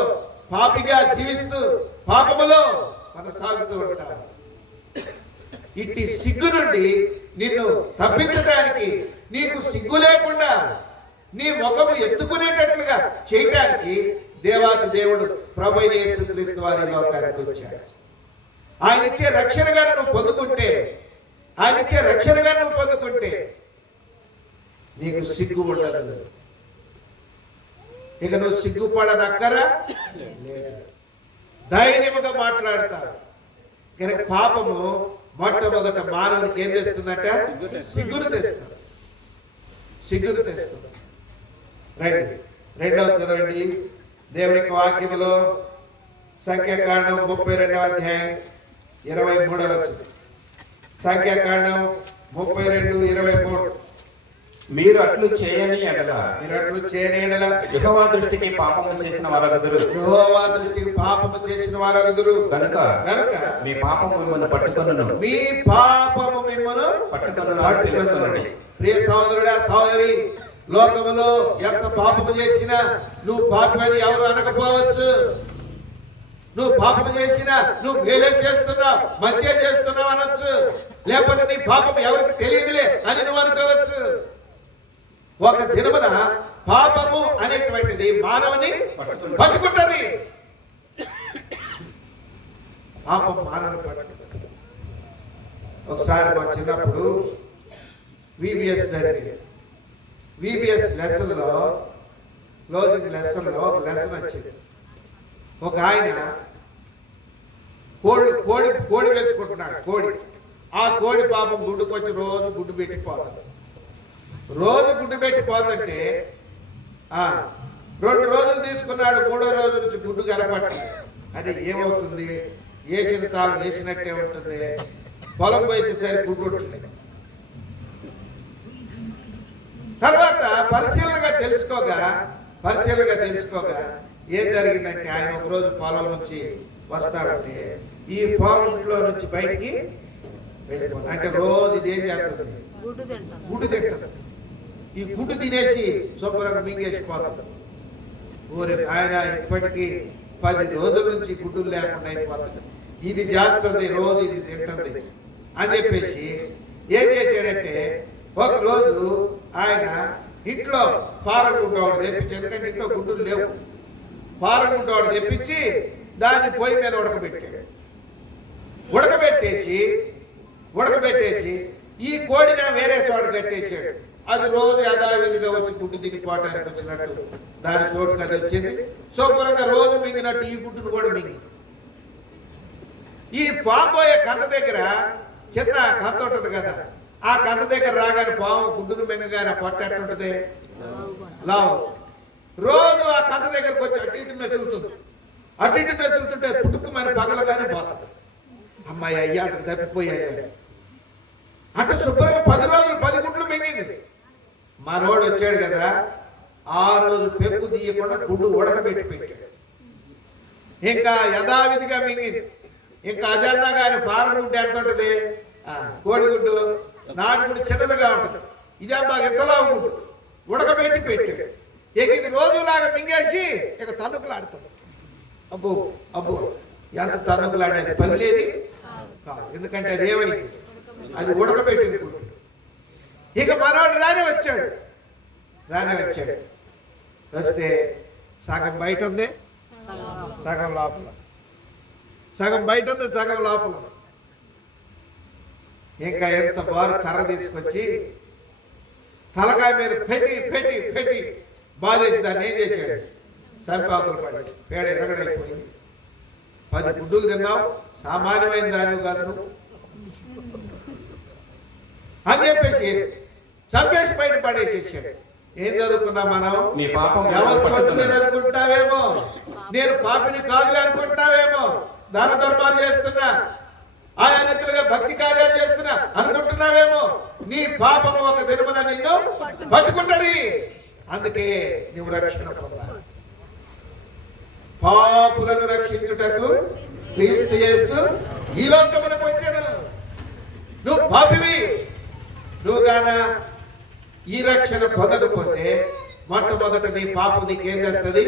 పాపిగా జీవిస్తూ పాపములో కొనసాగుతూ ఉంటారు. ఇట్టి సిగ్గు నుండి నిన్ను తప్పించడానికి, నీకు సిగ్గు లేకుండా నీ ముఖము ఎత్తుకునేటట్లుగా చేయటానికి దేవాతి దేవుడు ప్రభువైన యేసుక్రీస్తు వారి లోకానికి వచ్చాడు. ఆయన ఇచ్చే రక్షణగా నువ్వు పొందుకుంటే, ఆయన ఇచ్చే రక్షణగా నువ్వు పొందుకుంటే నీకు సిగ్గు ఉండదు. ఇక నువ్వు సిగ్గుపడనక్కరా లేదు, ధైర్యముగా మాట్లాడతావు. కనుక పాపము మొట్టమొదట మానవునికి ఏం తెస్తుందంట? సిగ్గును తెస్తుంది, సిగ్గును తెస్తుంది. రండి, రెండవ చదవండి దేవుని యొక్క వాక్యములో సంఖ్యాకాండం 32వ అధ్యాయం 23వ వచనం. సంఖ్యాకాండం 32:23. మీరు అట్లు చేయని ఎడల మీరు అట్లు చేయని ఎడల యెహోవా దృష్టికి పాపము చేసిన వారగుదురు. యెహోవా దృష్టికి పాపము చేసిన వారగుదురు. కనుక మీ పాపము మిమ్మల్ని పట్టుకొనును. మీ పాపము మిమ్మల్ని పట్టుకొనును. ప్రియ సహోదరుడా, సహోదరి, లోకములో ఎంత పాపము చేసినా నువ్వు పాపమని ఎవరు అనకపోవచ్చు. నువ్వు పాపము చేసినా నువ్వు మేలే చేస్తున్నావు, మంచి చేస్తున్నావు అనొచ్చు. లేకపోతే నీ పాపం ఎవరికి తెలియదులే అని నువ్వు అనుకోవచ్చు. ఒక దినమున పాపము అనేటువంటిది మానవుని పట్టుకుంటది. పాపం మానవుని పట్టుకుంటది. ఒకసారి మా చిన్నప్పుడు విబిఎస్ జరిగింది. విబిఎస్ లెసన్లో, క్లోజింగ్ లెసన్లో ఒక లెసన్ వచ్చింది. ఒక ఆయన కోడి పెంచుకుంటున్నాడు. ఆ కోడి పాపం గుడ్డుకొచ్చి రోజు గుడ్డు పెట్టిపోతుంది. రోజు గుడ్డు పెట్టిపోతుంటే 2 రోజులు తీసుకున్నాడు. 3వ రోజు నుంచి గుడ్డు కనపట్టి, అది ఏమవుతుంది? వేసిన తాళం వేసినట్టే ఉంటుంది. పొలం పోయేసరికి గుడ్డు ఉంటుంది. తర్వాత పరిశీలనగా తెలుసుకోగా ఏం జరిగిందంటే, ఆయన ఒకరోజు పొలం నుంచి వస్తాడంటే ఈ పొలంలో నుంచి బయటికి వెళ్ళిపోతుంది. అంటే రోజు ఇది ఏం చేస్తుంది? గుడ్డు తింటుంది. ఈ గుడ్డు తినేసి శుభ్రంగా మింగేసిపోతుంది. ఆయన ఇప్పటికీ 10 రోజుల నుంచి గుడ్డులు లేకుండా అయిపోతుంది. ఇది చేస్తుంది, రోజు ఇది తింటుంది అని చెప్పేసి ఏం చేశాడంటే, ఒకరోజు ఆయన ఇంట్లో పారగుడ్డు ఒకటి తెప్పించి, ఎందుకంటే ఇంట్లో గుడ్డులు లేవు, పారగుడ్డు ఒకటి తెప్పించి దాన్ని పొయ్యి మీద ఉడకబెట్టేసి ఈ కోడిని వేరే చోట కట్టేసాడు. అది రోజు యథావిధిగా వచ్చి గుడ్డు తినిపోవటానికి వచ్చినట్టు దాని చోటుకి అది వచ్చింది. శుభ్రంగా రోజు మింగినట్టు ఈ గుడ్డును కూడా మింగి, ఈ పాంబోయే కంద దగ్గర చిన్న కంద ఉంటుంది కదా, ఆ కంద దగ్గర రాగానే పాము గుడ్డును మింగగానే పొట్ట ఎట్టుంటది? లావు. రోజు ఆ కంద దగ్గరకు వచ్చి అటు ఇటు మెసులుతుంటే పుట్టుకు మరి పగలగానే పోతుంది. అమ్మాయి అయ్యా అటు తప్పిపోయాయి. అటు శుభ్రంగా 10 రోజులు 10 గుడ్లు మింగింది. మనోడు వచ్చాడు కదా, ఆ రోజు పెంపు తీయకుండా గుడ్డు ఉడకబెట్టి పెట్టాడు. ఇంకా యథావిధిగా మింగింది. ఇంకా అదన్నా కానీ పారగుడ్డు ఎంత ఉంటుంది? కోడిగుడ్డు నాటుగుడ్డు చిన్నదిగా ఉంటుంది. ఇదే బాగా ఎంతలా గుడ్డు ఉడకబెట్టి పెట్టాడు. ఇక ఇది రోజులాగా మింగేసి ఇక తన్నుకులాడుతుంది. అబ్బో ఎంత తన్నుకులాడేది, పగిలేది కాదు. ఎందుకంటే అది ఏమైంది? అది ఉడకబెట్టింది గుడ్డు. ఇక మనవాడు రానే వచ్చాడు వస్తే సగం బయట ఉంది, సగం లోపల, సగం బయట ఉంది, సగం లోపల. ఇంకా ఎంత బారు కర్ర తీసుకొచ్చి తలకాయ మీద పెట్టి బాధేసి దాన్ని ఏం చేశాడు, సంపాదలు పడేసి పేడ ఎరగడైపోయింది. 10 గుడ్డులు తిన్నావు, సామాన్యమైన దానివి కాదు నువ్వు అని చెప్పేసి చంపేసి బయట పడేసేసాడు. ఏం చదువుకున్నాం మనం? నీ పాపం ఎవరు చదువులేదు అనుకుంటావేమో, నేను పాపిని కాదులే అనుకుంటావేమో, దాన ధర్మాలు చేస్తున్నా, ఆయా రీతిగా భక్తి కార్యాలు చేస్తున్నా అనుకుంటున్నావేమో. నీ పాపము ఒక దినమున నిన్ను పట్టుకుంటది. అందుకే నువ్వు రక్షణ పొందాలి. పాపులను రక్షించుటకు క్రీస్తు యేసు ఈ లోకమునకు వచ్చాను. నువ్వు పాపివి, నువ్వు గాన ఈ రక్షణ పొందకపోతే మొట్టమొదట నీ పాపం నీకేం చేస్తుంది?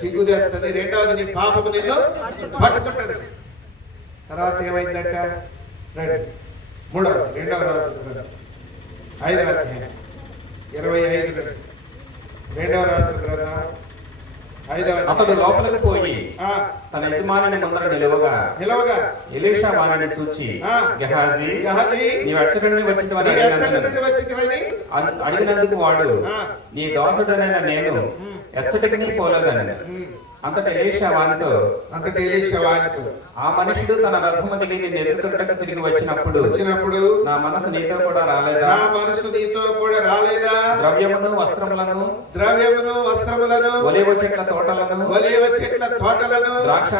సిగ్గు చేస్తుంది. రెండవది నీ పాపము నిన్ను పట్టుకుంటది. తర్వాత ఏమైందంట? మూడవది 2వ రాజుల గ్రంథం 5వ అధ్యాయం 25 2వ రాజుల గ్రంథం 5వ అతడు లోపలికి పోయి తన యజమాని ముందర నిలవగా ఎలీషా వారిని చూచి, గెహాజీ, నీవు ఎచ్చటి నుండి వచ్చిందని అడిగినందుకు వాడు, నీ దాసుడనైన నేను ఎచ్చటికి పోలేదని. అంతట ఎలీషా వానితో, ఆ మనుషుడు తన రథము దిగి నిన్ను ఎదుర్కొంటకు తిరిగి వచ్చినప్పుడు నా మనసు నీతో కూడా రాలేదా? ద్రవ్యమును వస్త్రములను ఒలీవ చెట్ల తోటలను ద్రాక్ష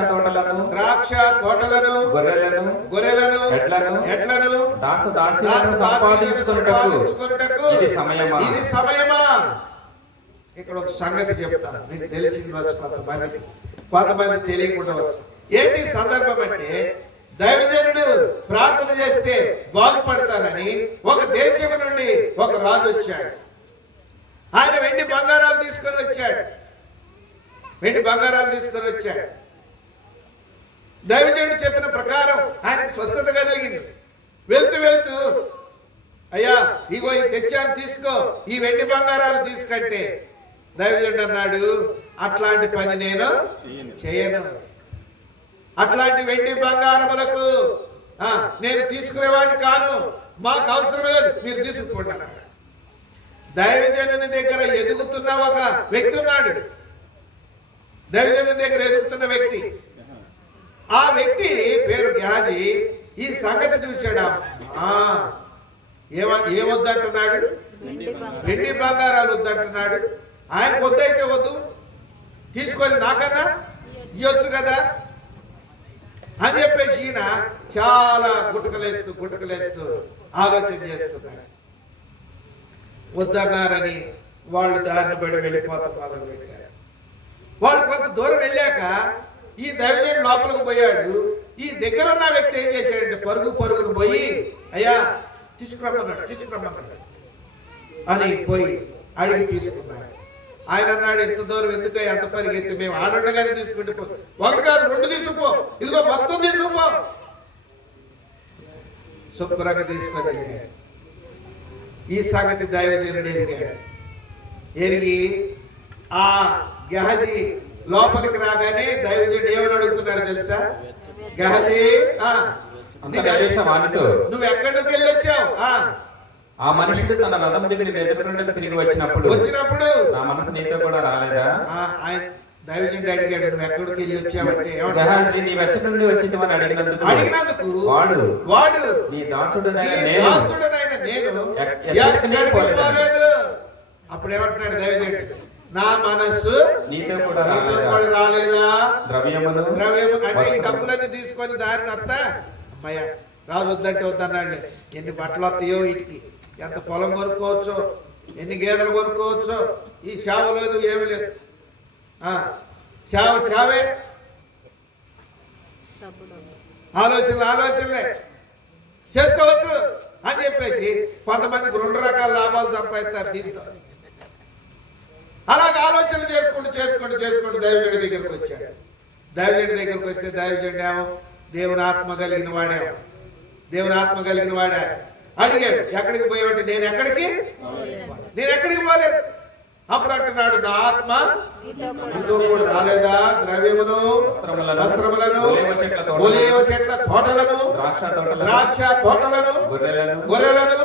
తోటలను గొర్రెలను ఎడ్లను దాసదాసీలను సంపాదించుకొనుటకు ఇది సమయమా? ఇక్కడ ఒక సంగతి చెప్తాను, మీకు తెలిసింది వచ్చు, కొంతమంది తెలియకుండా వచ్చు. ఏంటి సందర్భం అంటే, దైవజనుడు ప్రార్థన చేస్తే బాగుపడతానని ఒక దేశం నుండి ఒక రాజు వచ్చాడు. ఆయన వెండి బంగారాలు తీసుకొని వచ్చాడు. దైవజనుడు చెప్పిన ప్రకారం ఆయనకు స్వస్థత కలిగింది. వెళ్తూ అయ్యా ఇగో ఇది తెచ్చాను, తీసుకో, ఈ వెండి బంగారాలు తీసుకంటే దైవజనుడు అన్నాడు, అట్లాంటి పని నేను చేయను. అట్లాంటి వెండి బంగారములకు నేను తీసుకునేవాడిని కాను, మాకు అవసరం లేదు, మీరు తీసుకుపోండి. దైవజనుని దగ్గర ఎదుగుతున్న ఒక వ్యక్తి ఉన్నాడు. దైవజనుని దగ్గర ఎదుగుతున్న వ్యక్తి, ఆ వ్యక్తి పేరు గెహాజీ. ఈ సంగతి చూశాడు. ఏమొద్దంటున్నాడు? వెండి బంగారాలు వద్దంటున్నాడు. ఆయన వద్దైతే వద్దు, తీసుకొని నాకన్నా ఇవ్వచ్చు కదా అని చెప్పేసి ఈయన చాలా గుటకలేస్తూ ఆలోచన చేస్తున్నాడు. వద్దన్నారని వాళ్ళు దారిని బడి వెళ్ళిపోతాం మొదలు పెట్టారు. వాళ్ళు కొంత దూరం వెళ్ళాక ఈ దైవజనుడు లోపలికి పోయాడు. ఈ దగ్గర ఉన్న వ్యక్తి ఏం చేశాడంటే పరుగును పోయి, అయ్యా తీసుకురమ్మన్నాడు అని పోయి అడిగి తీసుకున్నాడు. ఆయన అన్నాడు, ఎంత దూరం ఎందుకు, ఎంత పరిగెత్తి, మేము ఆడుండగానే తీసుకుంటే ఒకటి కాదు 2 తీసుకుపో, ఇదిగో మొత్తం తీసుకుపో. శుభ్రంగా తీసుకొని ఈ సంగతి దైవజనుడు ఎరిగి ఆ గెహాజీ లోపలికి రాగానే దైవజనుడు ఏమని అడుగుతున్నాడు తెలుసా? గెహాజీ, నువ్వు ఎక్కడికి వెళ్ళి వచ్చావు? ఆ మనుషుడు తన రథం దగ్గర ఎదుర్కొంటకు తిరిగి వచ్చినప్పుడు నా మనసు నీతో కూడా రాలేదా? దైవజనుడు అడిగాడు, నువ్వు ఎక్కడికి వెళ్ళి వచ్చావంటే, నీ వెచ్చటి నుండి వచ్చిందని అడిగినందుకు వాడు నీ దాసుడనైన నేను పోలేదు. అప్పుడు ఏమంటున్నాడు దైవజనుడు? నా మనస్సు నీతో కూడా రాలేదా? ద్రవ్యము అంటే ఈ డబ్బులన్నీ తీసుకొని దారిని వస్తా, అమ్మయ్య రాజు వద్దంటే వద్దన్నాడు. ఎన్ని బట్టలు వస్తాయో, వీటికి ఎంత పొలం కొనుక్కోవచ్చు, ఎన్ని గేదెలు కొనుక్కోవచ్చు, ఈ సేవ లేదు, ఏమి లేదు, సేవే ఆలోచనలే చేసుకోవచ్చు అని చెప్పేసి కొంతమందికి 2 రకాల లాభాలు సంపాదిస్తారు దీంతో. అలాగే ఆలోచనలు చేసుకుంటూ దైవజనుడి దగ్గరికి వచ్చాడు. దైవజనుడి దగ్గరికి వస్తే దైవజనుడు ఏమో దేవుని ఆత్మ కలిగిన వాడే అడిగాడు, ఎక్కడికి పోయావంటే నేను ఎక్కడికి పోలేదు. అప్పుడు అంటున్నాడు, నా ఆత్మ నీతో కూడా రాలేదా? ద్రవ్యమును, వస్త్రములను, ఒలీవ చెట్ల తోటలను, ద్రాక్ష తోటలను, గొర్రెలను,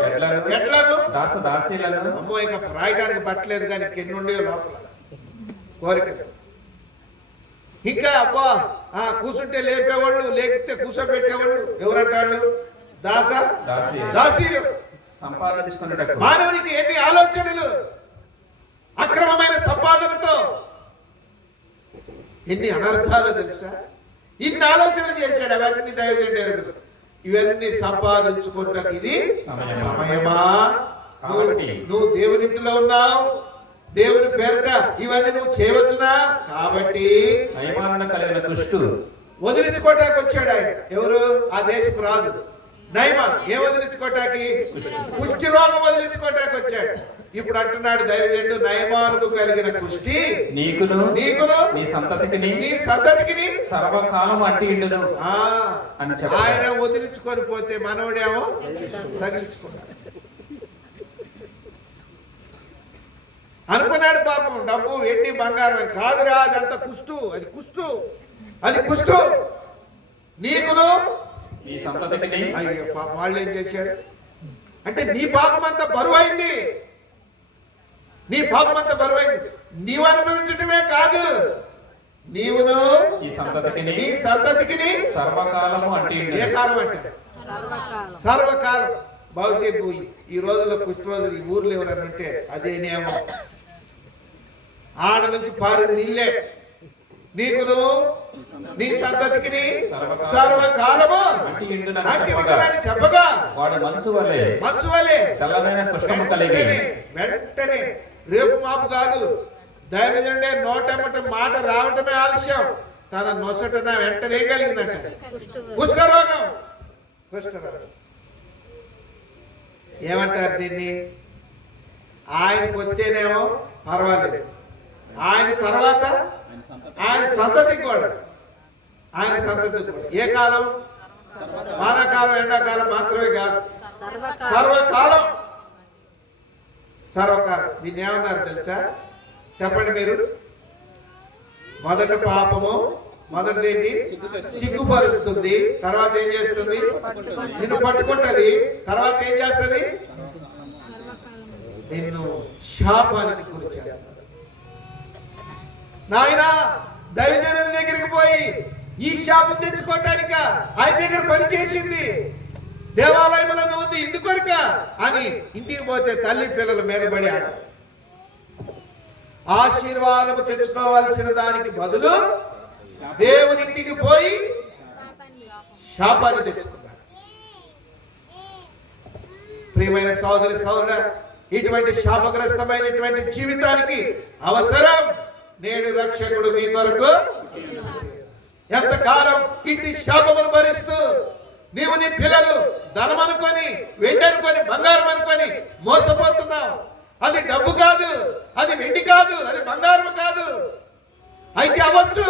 ఎడ్లను, అమ్మో ఇంకా రాయడానికి పట్టలేదు కానీ కింద లోపల కోరిక. ఇంకా అబ్బా కూర్చుంటే లేపేవాళ్ళు, లేకపోతే కూర్చోబెట్టేవాళ్ళు ఎవరంటాడు? దాసీలు. మానవునికి ఎన్ని ఆలోచనలు, అక్రమమైన సంపాదనతో ఎన్ని అనర్థాలు తెలుసా? ఇన్ని ఆలోచనలు చేశాడు. అవన్నీ దైవజనుడు ఎరుగుదు. ఇవన్నీ సంపాదించుకుంటానికి ఇది సమయమా? నువ్వు దేవునింటిలో ఉన్నావు, దేవుని పేరుట ఇవన్నీ నువ్వు చేయవచ్చునా? కాబట్టి కలిగిన కుష్టు వదిలించుకోవటానికి వచ్చాడు ఆయన. ఎవరు? ఆ దేశపు రాజు నయమాన్. ఏం వదిలించుకోవటానికి? కుష్టి రోగం వదిలించుకోవటానికి వచ్చాడు. ఇప్పుడు అంటున్నాడు దైవజనుడు, నయమానుకు కలిగిన కుష్టి నీకును నీ సంతతికి సర్వకాలం అట్టిండును అని చెప్పాడు. ఆయన వదిలించుకొని పోతే మనోడేమో తగిలించుకున్నాడు. అనుకున్నాడు పాపం డబ్బు వెండి బంగారం కాదురా, అదంతా కుష్టు, అది కుష్టు నీకును నీ సంతతికి. అయ్యో పాపం వాళ్ళు ఏం చేశారు అంటే నీ పాపం అంతా బరువైంది, నీవు అనుభవించటమే కాదు, నీవును ఈ సంతతికి నీ సంతతికి సర్వకాలము అంటే ఏ కాలం అంటే సర్వకాలం. భవిష్యత్తు ఈ రోజుల్లో కుష్టి రోజులు ఈ ఊర్లో ఎవరన్నా ఉంటే అదే నియమం. ఆడ నుంచి పారి నీళ్ళే నీకును నీ సంతతికి సర్వకాలము అంటే ఉంటుందని చెప్పగా వాడు మంచు వలె చల్లనైన కుష్ఠము కలిగి. వెంటనే రేపు మాపు కాదు, దైవజనుడే నోటమ్మట మాట రావటమే ఆలస్యం, తన నొసటన వెంటనే కలిగిందంట కుష్ఠరోగం. ఏమంటారు దీన్ని? ఆయనకు వస్తేనేమో పర్వాలేదు, ఆయన తర్వాత ఆయన సంతతికి కూడా ఏ కాలం? వానాకాలం, ఎండాకాలం మాత్రమే కాదు, సర్వకాలం. దీన్ని ఏమన్నారు తెలుసా? చెప్పండి మీరు. మొదట పాపము, మొదటిది ఏంటి? సిగ్గుపరుస్తుంది. తర్వాత ఏం చేస్తుంది? నిన్ను పట్టుకుంటది. తర్వాత ఏం చేస్తుంది? నిన్ను శాపానికి గురి చేస్తుంది. నాయన దైవజనుడి దగ్గరికి పోయి ఈ శాపం తెచ్చుకోవటానిక ఆయన దగ్గర పని చేసింది, దేవాలయంలో ఉంది ఇందుకొరక అని ఇంటికి పోతే తల్లి పిల్లల మీద పడి ఆడ ఆశీర్వాదము తెచ్చుకోవాల్సిన దానికి బదులు దేవుని ఇంటికి పోయి శాపాన్ని తెచ్చుకున్నాడు. ప్రియమైన సోదరుడా, ఇటువంటి శాపగ్రస్తమైనటువంటి జీవితానికి అవసరం నేడు రక్షకుడు మీ కొరకు. ఎంతకాలం ఇంటి శాపమును భరిస్తూ నీవు నీ పిల్లలు ధనం అనుకొని, వెండి అనుకొని, బంగారం అనుకొని మోసపోతున్నావు. అది డబ్బు కాదు, అది వెండి కాదు, అది బంగారం కాదు. అయితే అవ్వచ్చు,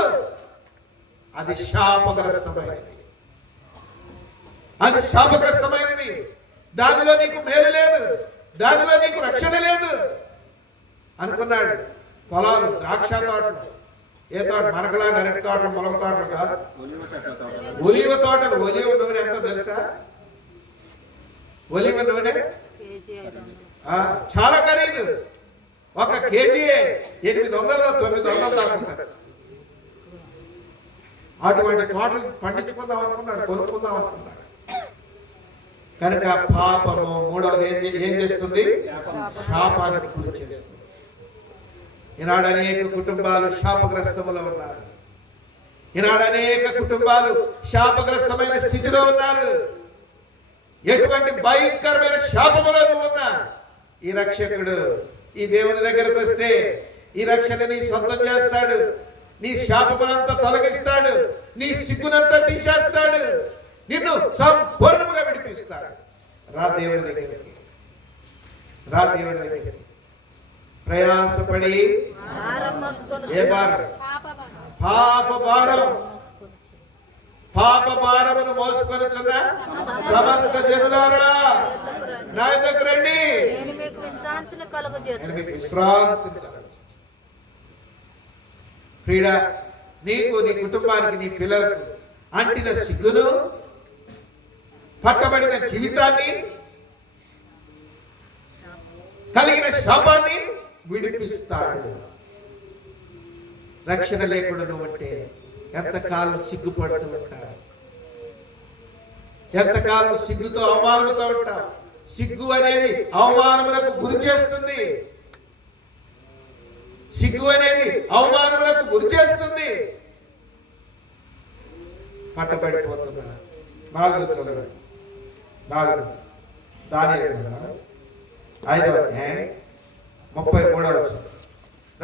అది శాపగ్రస్తమైనది. దానిలో నీకు మేలు లేదు, దానిలో నీకు రక్షణ లేదు అనుకున్నాడు. పొలాలు, ద్రాక్ష తోటలు, ఏ తోట? మనకలాగా అరటి తోటలు, మొలక తోటలు కాదు, ఒలివ తోటలు. ఒలివ నూనె ఎంతో తెలుసా? ఒలివ నూనె చాలా ఖరీదు. 1 కేజీ 800 900 దాకుంటారు. అటువంటి తోటలు పండించుకుందాం అనుకున్నాడు, కొనుక్కుందాం అనుకున్నాడు. కనుక పాపము మూడవది ఏం చేస్తుంది? శాపానికి గురి చేస్తుంది. ఈనాడు అనేక కుటుంబాలు శాపగ్రస్తములో ఉన్నారు. ఈనాడు అనేక కుటుంబాలు శాపగ్రస్తమైన స్థితిలో ఉన్నారు. ఎటువంటి భయంకరమైన శాపములో ఉన్నా ఈ రక్షకుడు, ఈ దేవుని దగ్గరకు వస్తే ఈ రక్షణని సొంతం చేస్తాడు. నీ శాపమునంతా తొలగిస్తాడు, నీ సిగ్గునంతా తీసేస్తాడు, నిన్ను సంపూర్ణముగా విడిపిస్తాడు. రా దేవుని దగ్గరికి, రా దేవుని దగ్గరికి. ప్రయాసపడి ఏ భారం? పాప భారమును మోసుకొనుచున్న సమస్త జనులారా నా యొద్దకు రండి, నేను మీకు విశ్రాంతిని నేను కలుగజేస్తాను. మీకు విశ్రాంతిని కలుగజేస్తాను. ప్రియుడా, నీకు నీ కుటుంబానికి నీ పిల్లలకు అంటిన సిగ్గును, పట్టబడిన జీవితాన్ని, కలిగిన శాపాన్ని విడిపిస్తాడు. రక్షణ లేకుండా నువ్వు అంటే ఎంతకాలం సిగ్గుపడుతూ ఉంటావు, ఎంతకాలం సిగ్గుతో అవమానంతో ఉంటావు. సిగ్గు అనేది అవమానములకు గురి చేస్తుంది. సిగ్గు అనేది అవమానములకు గురి చేస్తుంది. పట్టబడిపోతున్నా 4 చదవండి. 4 దానియేలు 5వ అధ్యాయం 33వ వచనం.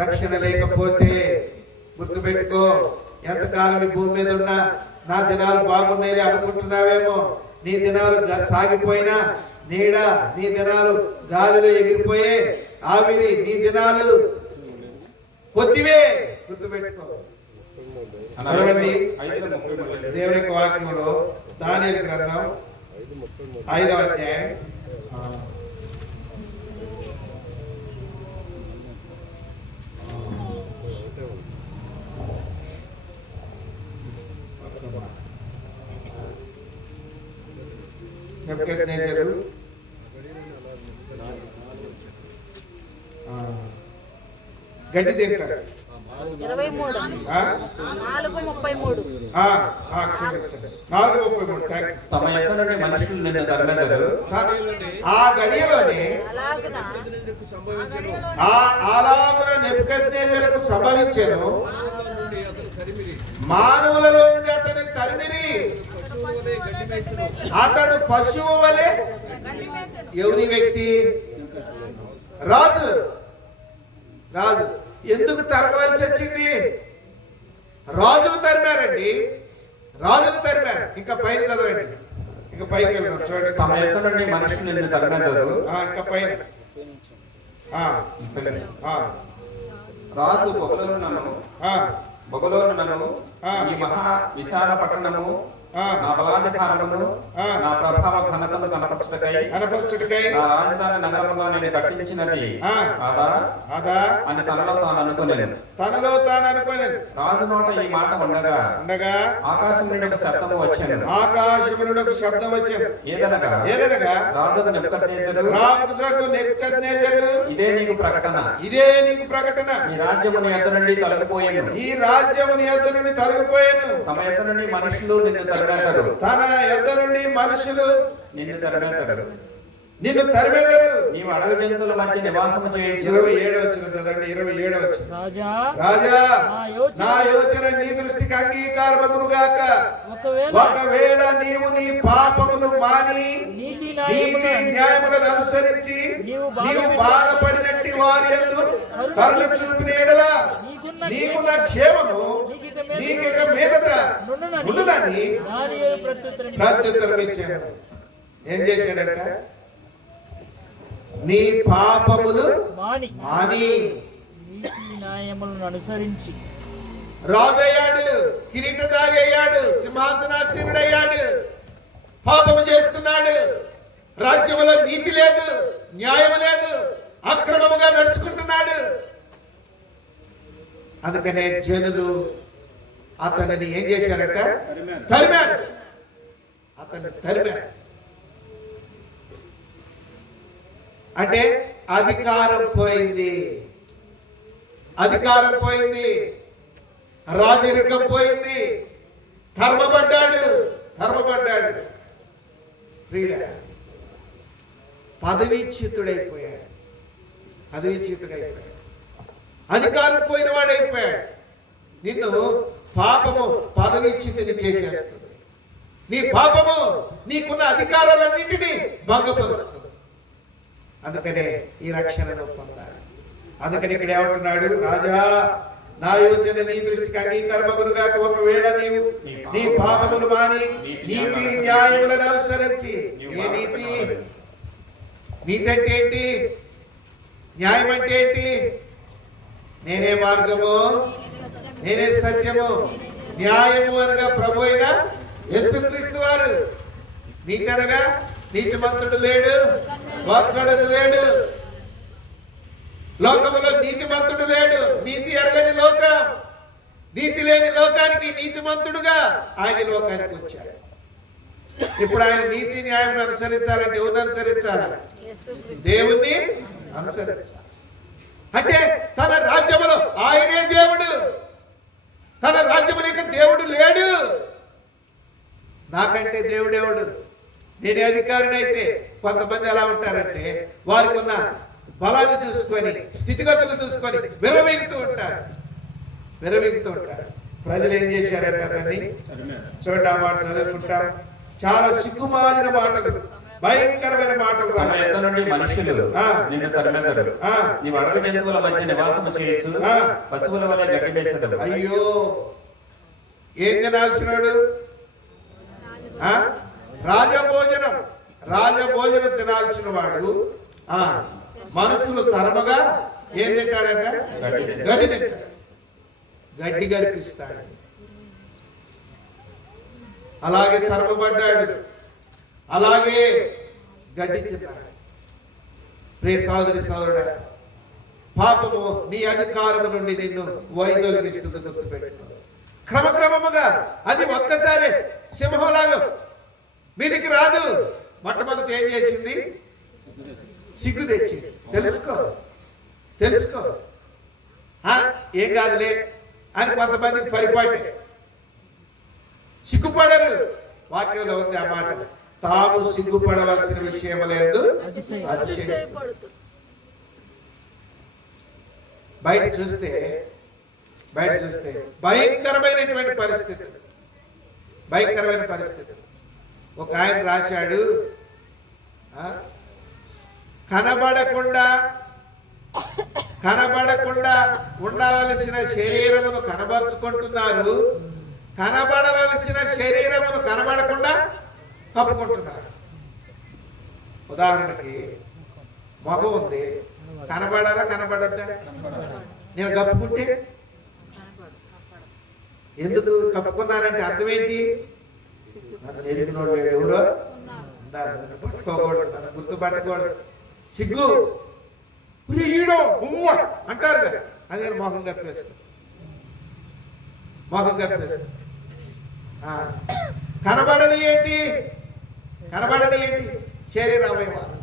రక్షణ లేకపోతే గుర్తుపెట్టుకో, ఎంతకాలం ఈ భూమి మీద ఉన్నా నా దినాలు బాగున్నాయి అనుకుంటున్నావేమో. నీ దినాలు సాగిపోయినా నీడ, నీ దినాలు గాలిలో ఎగిరిపోయే ఆవిరి, నీ దినాలు కొద్దివే. గుర్తుపెట్టుకో. చదవండి దేవుని యొక్క వాక్యంలో దానియేలు గ్రంథం 5వ అధ్యాయం 23 గడ్డి తింటాడు. 23 4:33. క్షమించండి, 4:33. తమ యొక్క నుండి మనుషులు నిన్ను తరిమెదరు. ఆ గడియలోనే అలాగున నెబుకద్నెజరుకు సంభవించెను. మానవులలో నుండి అతని తరిమిరి. అతడు పశువు వలె. ఎవరి వ్యక్తి? రాజు. రాజు ఎందుకు తరమవలసి వచ్చింది? రాజును తరిమారండి, రాజును తరిమారు. ఇంకా పైన చదవండి, ఇంకా పైకి వెళ్దాం. చూడండి. తమ యొక్క నుండి మనుషులు నిన్ను తరిమెదరు. ఇంకా పైన రాజు బొగలోను నన్ను ఈ మహా విశాల పట్టణము నా బలాధికారమును నా ప్రభావ ఘనతను కనపరచుటకై నా రాజధాని నగరముగా నేను కట్టించినది అదా అని తనలో తాను అనుకునేను. రాజు నోట ఈ మాట ఉండగా ఆకాశం నుండి ఒక శబ్దము వచ్చాను. ఏదనగా రాజుకు నెబుకద్నెజరు, ఇదే నీకు ప్రకటన. ఈ రాజ్యము నీ యొద్ద నుండి తొలగిపోయాను. తమ యొద్ద నుండి మనుషులు నిన్ను తరిమేదరు. తన యొద్ద నుండి మనుషులు నిన్ను తరిమేదరు. నీవు అడవి జంతువుల మధ్య నివాసము చేయొచ్చు. 27 వచ్చిన చదవండి. 27 వచ్చిన. రాజా నా యోచన నీ దృష్టికి అంగీకారమగును గాక. ఒకవేళ నీవు నీ పాపములు మాని నీతి న్యాయములను అనుసరించి నీవు బాధపడినట్టి వారి యందు కరుణ చూపిన యెడల నీకున్న క్షేమము నీకిక మీదట ఉండునని ప్రత్యుత్తరం ఇచ్చాడు. ఏం చేశాడంట? నీ పాపములు మాని న్యాయములను అనుసరించి రాజు అయ్యాడు, కిరీటధారి అయ్యాడు, సింహాసనాసీనుడు అయ్యాడు. పాపము చేస్తున్నాడు. రాజ్యములో నీతి లేదు, న్యాయం లేదు, అక్రమముగా నడుచుకుంటున్నాడు. అందుకనే జనులు అతనిని ఏం చేశారట? తరిమారు. అతన్ని తరిమారు. అంటే అధికారం పోయింది, రాజరికం పోయింది. ధర్మపడ్డాడు. ప్రియుడా, పదవీచ్యుతుడైపోయాడు. అధికారం పోయిన వాడైపోయాడు. నిన్ను పాపము పదవీచ్యుతుని చేసేస్తుంది. నీ పాపము నీకున్న అధికారాలన్నింటినీ భంగపరుస్తుంది. అందుకనే ఈ రక్షణను పొందాలి. అందుకని ఇక్కడ ఏమంటున్నాడు? రాజా నా యోచన నీ దృష్టికి అంగీకారమగును గాక. ఒకవేళ నీవు నీ పాపములు మాని నీతి న్యాయములను అనుసరించి. ఏ నీతి? నీతి అంటే ఏంటి? న్యాయం అంటే ఏంటి? నేనే మార్గము, నేనే సత్యము. న్యాయము అనగా ప్రభు అయిన యేసుక్రీస్తు వారు. నీతి అనగా నీతిమంతుడు లేడు, ఒక్కడు లేడు. లోకములో నీతిమంతుడు లేడు. నీతి ఎరగని లోకం, నీతి లేని లోకానికి నీతిమంతుడుగా ఆయన లోకానికి వచ్చాడు. ఇప్పుడు ఆయన నీతి న్యాయం అనుసరించాలంటే ఎవరిని అనుసరించాలి? దేవుణ్ణి అనుసరించాలి. అంటే తన రాజ్యములో ఆయనే దేవుడు. తన రాజ్యములో ఇక దేవుడు లేడు. నాకంటే దేవుడెవడు? నేనే అధికారిని అయితే కొంతమంది ఎలా ఉంటారంటే వారికి ఉన్న బలాన్ని చూసుకొని, స్థితిగతులు చూసుకొని విరవీగుతూ ఉంటారు. ప్రజలు ఏం చేశారంటే దాన్ని చూడండి, ఆ మాట చదువుకుంటాం. చాలా సిగ్గుమాలిన మాటలు, భయంకరమైన మాటలు. తన యొద్ద నుండి మనుషులు నిన్ను తరిమెదరు. నీవు అడవి జంతువుల మధ్య నివాసము చేయొచ్చు, పశువుల వలె గడ్డి మేసెదవు. అయ్యో, ఏం తినాల్సినాడు? రాజభోజనం తినాల్సిన వాడు మనుషులు తరమగా ఏం తింటాడంట? గడ్డి తింటాడు. గడ్డి కల్పిస్తాడు. అలాగే తరమబడ్డాడు, అలాగే గడ్డి తిన్నాడు. ప్రియ సోదరి సోదరుడా, పాపము నీ అధికారము నుండి నిన్ను వైదొలిగిస్తుంది. గుర్తుపెట్టుకో. క్రమక్రమముగా అది ఒక్కసారి సింహంలాగా మీదికి రాదు. మొట్టమొదటి ఏం చేసింది? సిగ్గు తెచ్చింది. తెలుసుకో ఏం కాదులే అని కొంతమందికి పరిపాటే. సిగ్గుపడరు. వాక్యంలో ఉంది ఆ మాట, తాము సిగ్గుపడవలసిన విషయం లేదు. బయట చూస్తే భయంకరమైనటువంటి పరిస్థితి. ఒక ఆయన రాశాడు, కనబడకుండా ఉండవలసిన శరీరమును కనబరుచుకుంటున్నారు, కనబడవలసిన శరీరమును కనబడకుండా కప్పుకుంటున్నారు. ఉదాహరణకి మొహం ఉంది, కనబడాలా కనబడద్దా? నేను కప్పుకుంటే ఎందుకు కప్పుకున్నారంటే అర్థం ఏంటి? నన్ను ఎరిగినోడు ఎవరో నన్ను పట్టుకోకూడదు, నన్ను గుర్తుపట్టకూడదు. సిగ్గు ఈడో అంటారు కదా, అది నేను మొహం కప్పేసుకో. కనబడని ఏంటి? శరీర అవయవాలు.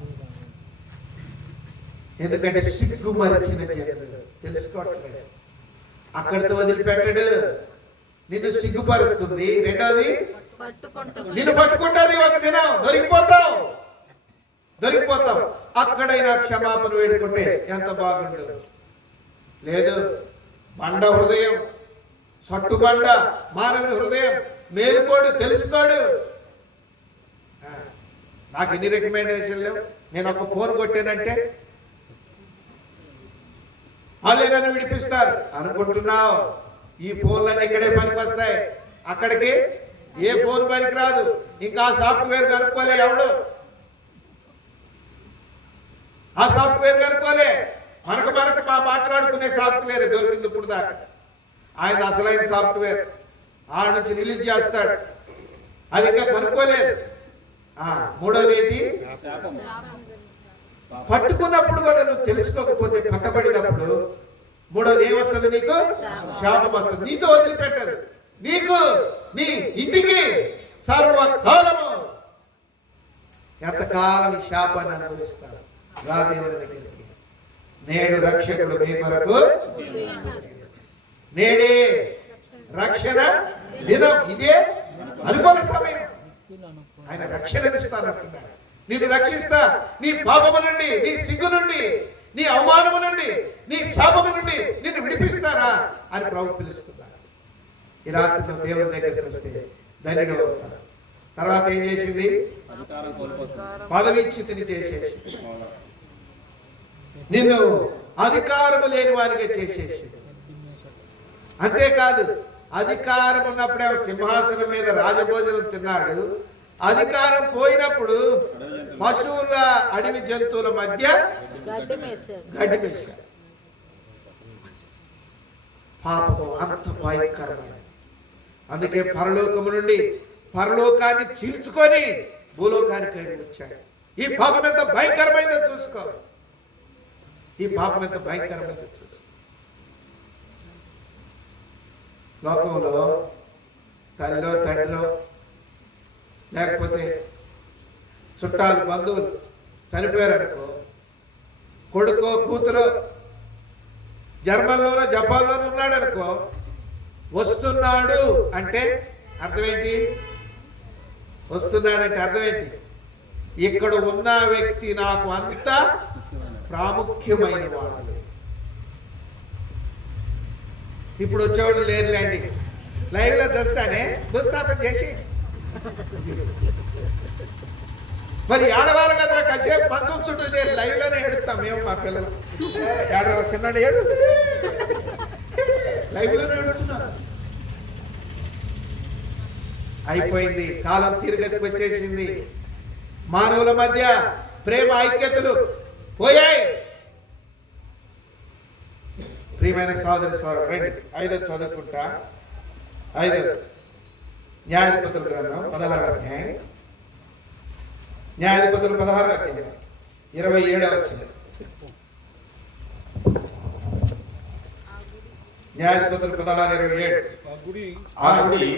ఎందుకంటే సిగ్గు మరచిన చేతులు తెలుసుకోవట్లేదు. అక్కడితో వదిలిపెట్టడు, నిన్ను సిగ్గుపరుస్తుంది. రెండోది నిన్ను పట్టుకుంటుంది. ఒక దినం దొరికిపోతావు. అక్కడైనా క్షమాపణ వేడుకుంటే ఎంత బాగుండదు. లేదు, బండ హృదయం, సట్టుబండ మానవుని హృదయం, మేలుకోడు, తెలుసుకోడు. నాకు ఎన్ని రికమెండేషన్ లేవు. నేను ఒక ఫోన్ కొట్టానంటే వాళ్ళే నన్ను విడిపిస్తారు అనుకుంటున్నావు. ఈ ఫోన్లన్నీ ఇక్కడే పనికి వస్తాయి, అక్కడికి ఏ ఫోన్ పనికి రాదు. ఇంకా సాఫ్ట్వేర్ కనుక్కోలే ఎవడు, ఆ సాఫ్ట్వేర్ కనుక్కోలే. మనకు మా మాట్లాడుకునే సాఫ్ట్వేర్ దొరికింది ఇప్పుడు దాకా. ఆయన అసలైన సాఫ్ట్వేర్ ఆ నుంచి రిలీజ్ చేస్తాడు, అది ఇంకా కనుక్కోలేదు. మూడోది ఏంటి? పట్టుకున్నప్పుడు కూడా నువ్వు తెలుసుకోకపోతే, పట్టబడినప్పుడు మూడోది ఏమొస్తుంది? నీకు శాపం వస్తుంది. నీతో వదిలిపెట్టదు. నీకు నీ ఇంటికి సర్వకాలము ఎంతకాలం ఈ శాపాన్ని అనుభవిస్తారు. రా దేవుని దగ్గరికి. నేడు రక్షకుడు మీ కొరకు, నేడే రక్షణ దినం, ఇదే అనుకూల సమయం. ఆయన రక్షణనిస్తానంటున్నాడు. నిన్ను రక్షిస్తా, నీ పాపము నుండి, నీ సిగ్గు నుండి, నీ అవమానము నుండి, నీ శాపము నుండి నిన్ను విడిపిస్తారా అని ప్రభు పిలుస్తున్నాడు. ఈ రాత్రి నువ్వు దేవుని దగ్గరికి వస్తే ధన్యుడు అవుతారు. తర్వాత ఏం చేసింది? పదవిచ్యుతిని చేసేసి నిన్ను అధికారము లేని వారిగా చేసేసి. అంతేకాదు, అధికారం ఉన్నప్పుడే సింహాసనం మీద రాజభోజనం తిన్నాడు. అధికారం పోయినప్పుడు పశువుల, అడవి జంతువుల మధ్య గడ్డి మేశాడు. పాపము అంత భయంకరమైన. అందుకే పరలోకము నుండి పరలోకాన్ని చీల్చుకొని భూలోకానికి వచ్చాడు. ఈ పాపం ఎంత భయంకరమైందో చూసుకో. ఈ పాపం ఎంత భయంకరమైందో చూసుకో. లోకంలో తల్లిలో తండ్రిలో లేకపోతే చుట్టాలు బంధువులు చనిపోయారనుకో, కొడుకో కూతురు జర్మన్లోనో జపాన్లోనో ఉన్నాడు అనుకో, వస్తున్నాడు అంటే అర్థం ఏంటి? వస్తున్నాడంటే అర్థం ఏంటి? ఇక్కడ ఉన్న వ్యక్తి నాకు అంత ప్రాముఖ్యమైన వాడు. ఇప్పుడు వచ్చేవాడు లేరులేండి, లైవ్ లో చూస్తానే భూస్థాపన చేసి మరి ఆడవాళ్ళ కదా కాసేపు మంచం చుట్టూ చేరి లైవ్ లోనే ఏడుస్తాం మేము. మా పిల్లలు ఏడవ చిన్నాడు ఏడు లైవ్ లోనే ఏడుస్తున్నాం. అయిపోయింది, కాలం తీరుగతికి వచ్చేసింది. మానవుల మధ్య ప్రేమ ఐక్యతలు పోయాయి. ప్రియమైన సోదరి సోదరు రండి, 5వ చదువుకుంటా. 5 న్యాయాధిపతుల గ్రంథం 16వ అధ్యాయం. న్యాయాధిపతులు 16వ అధ్యాయం 27వ వచనం. న్యాయాధిపతులు 16:27. ఆ గుడి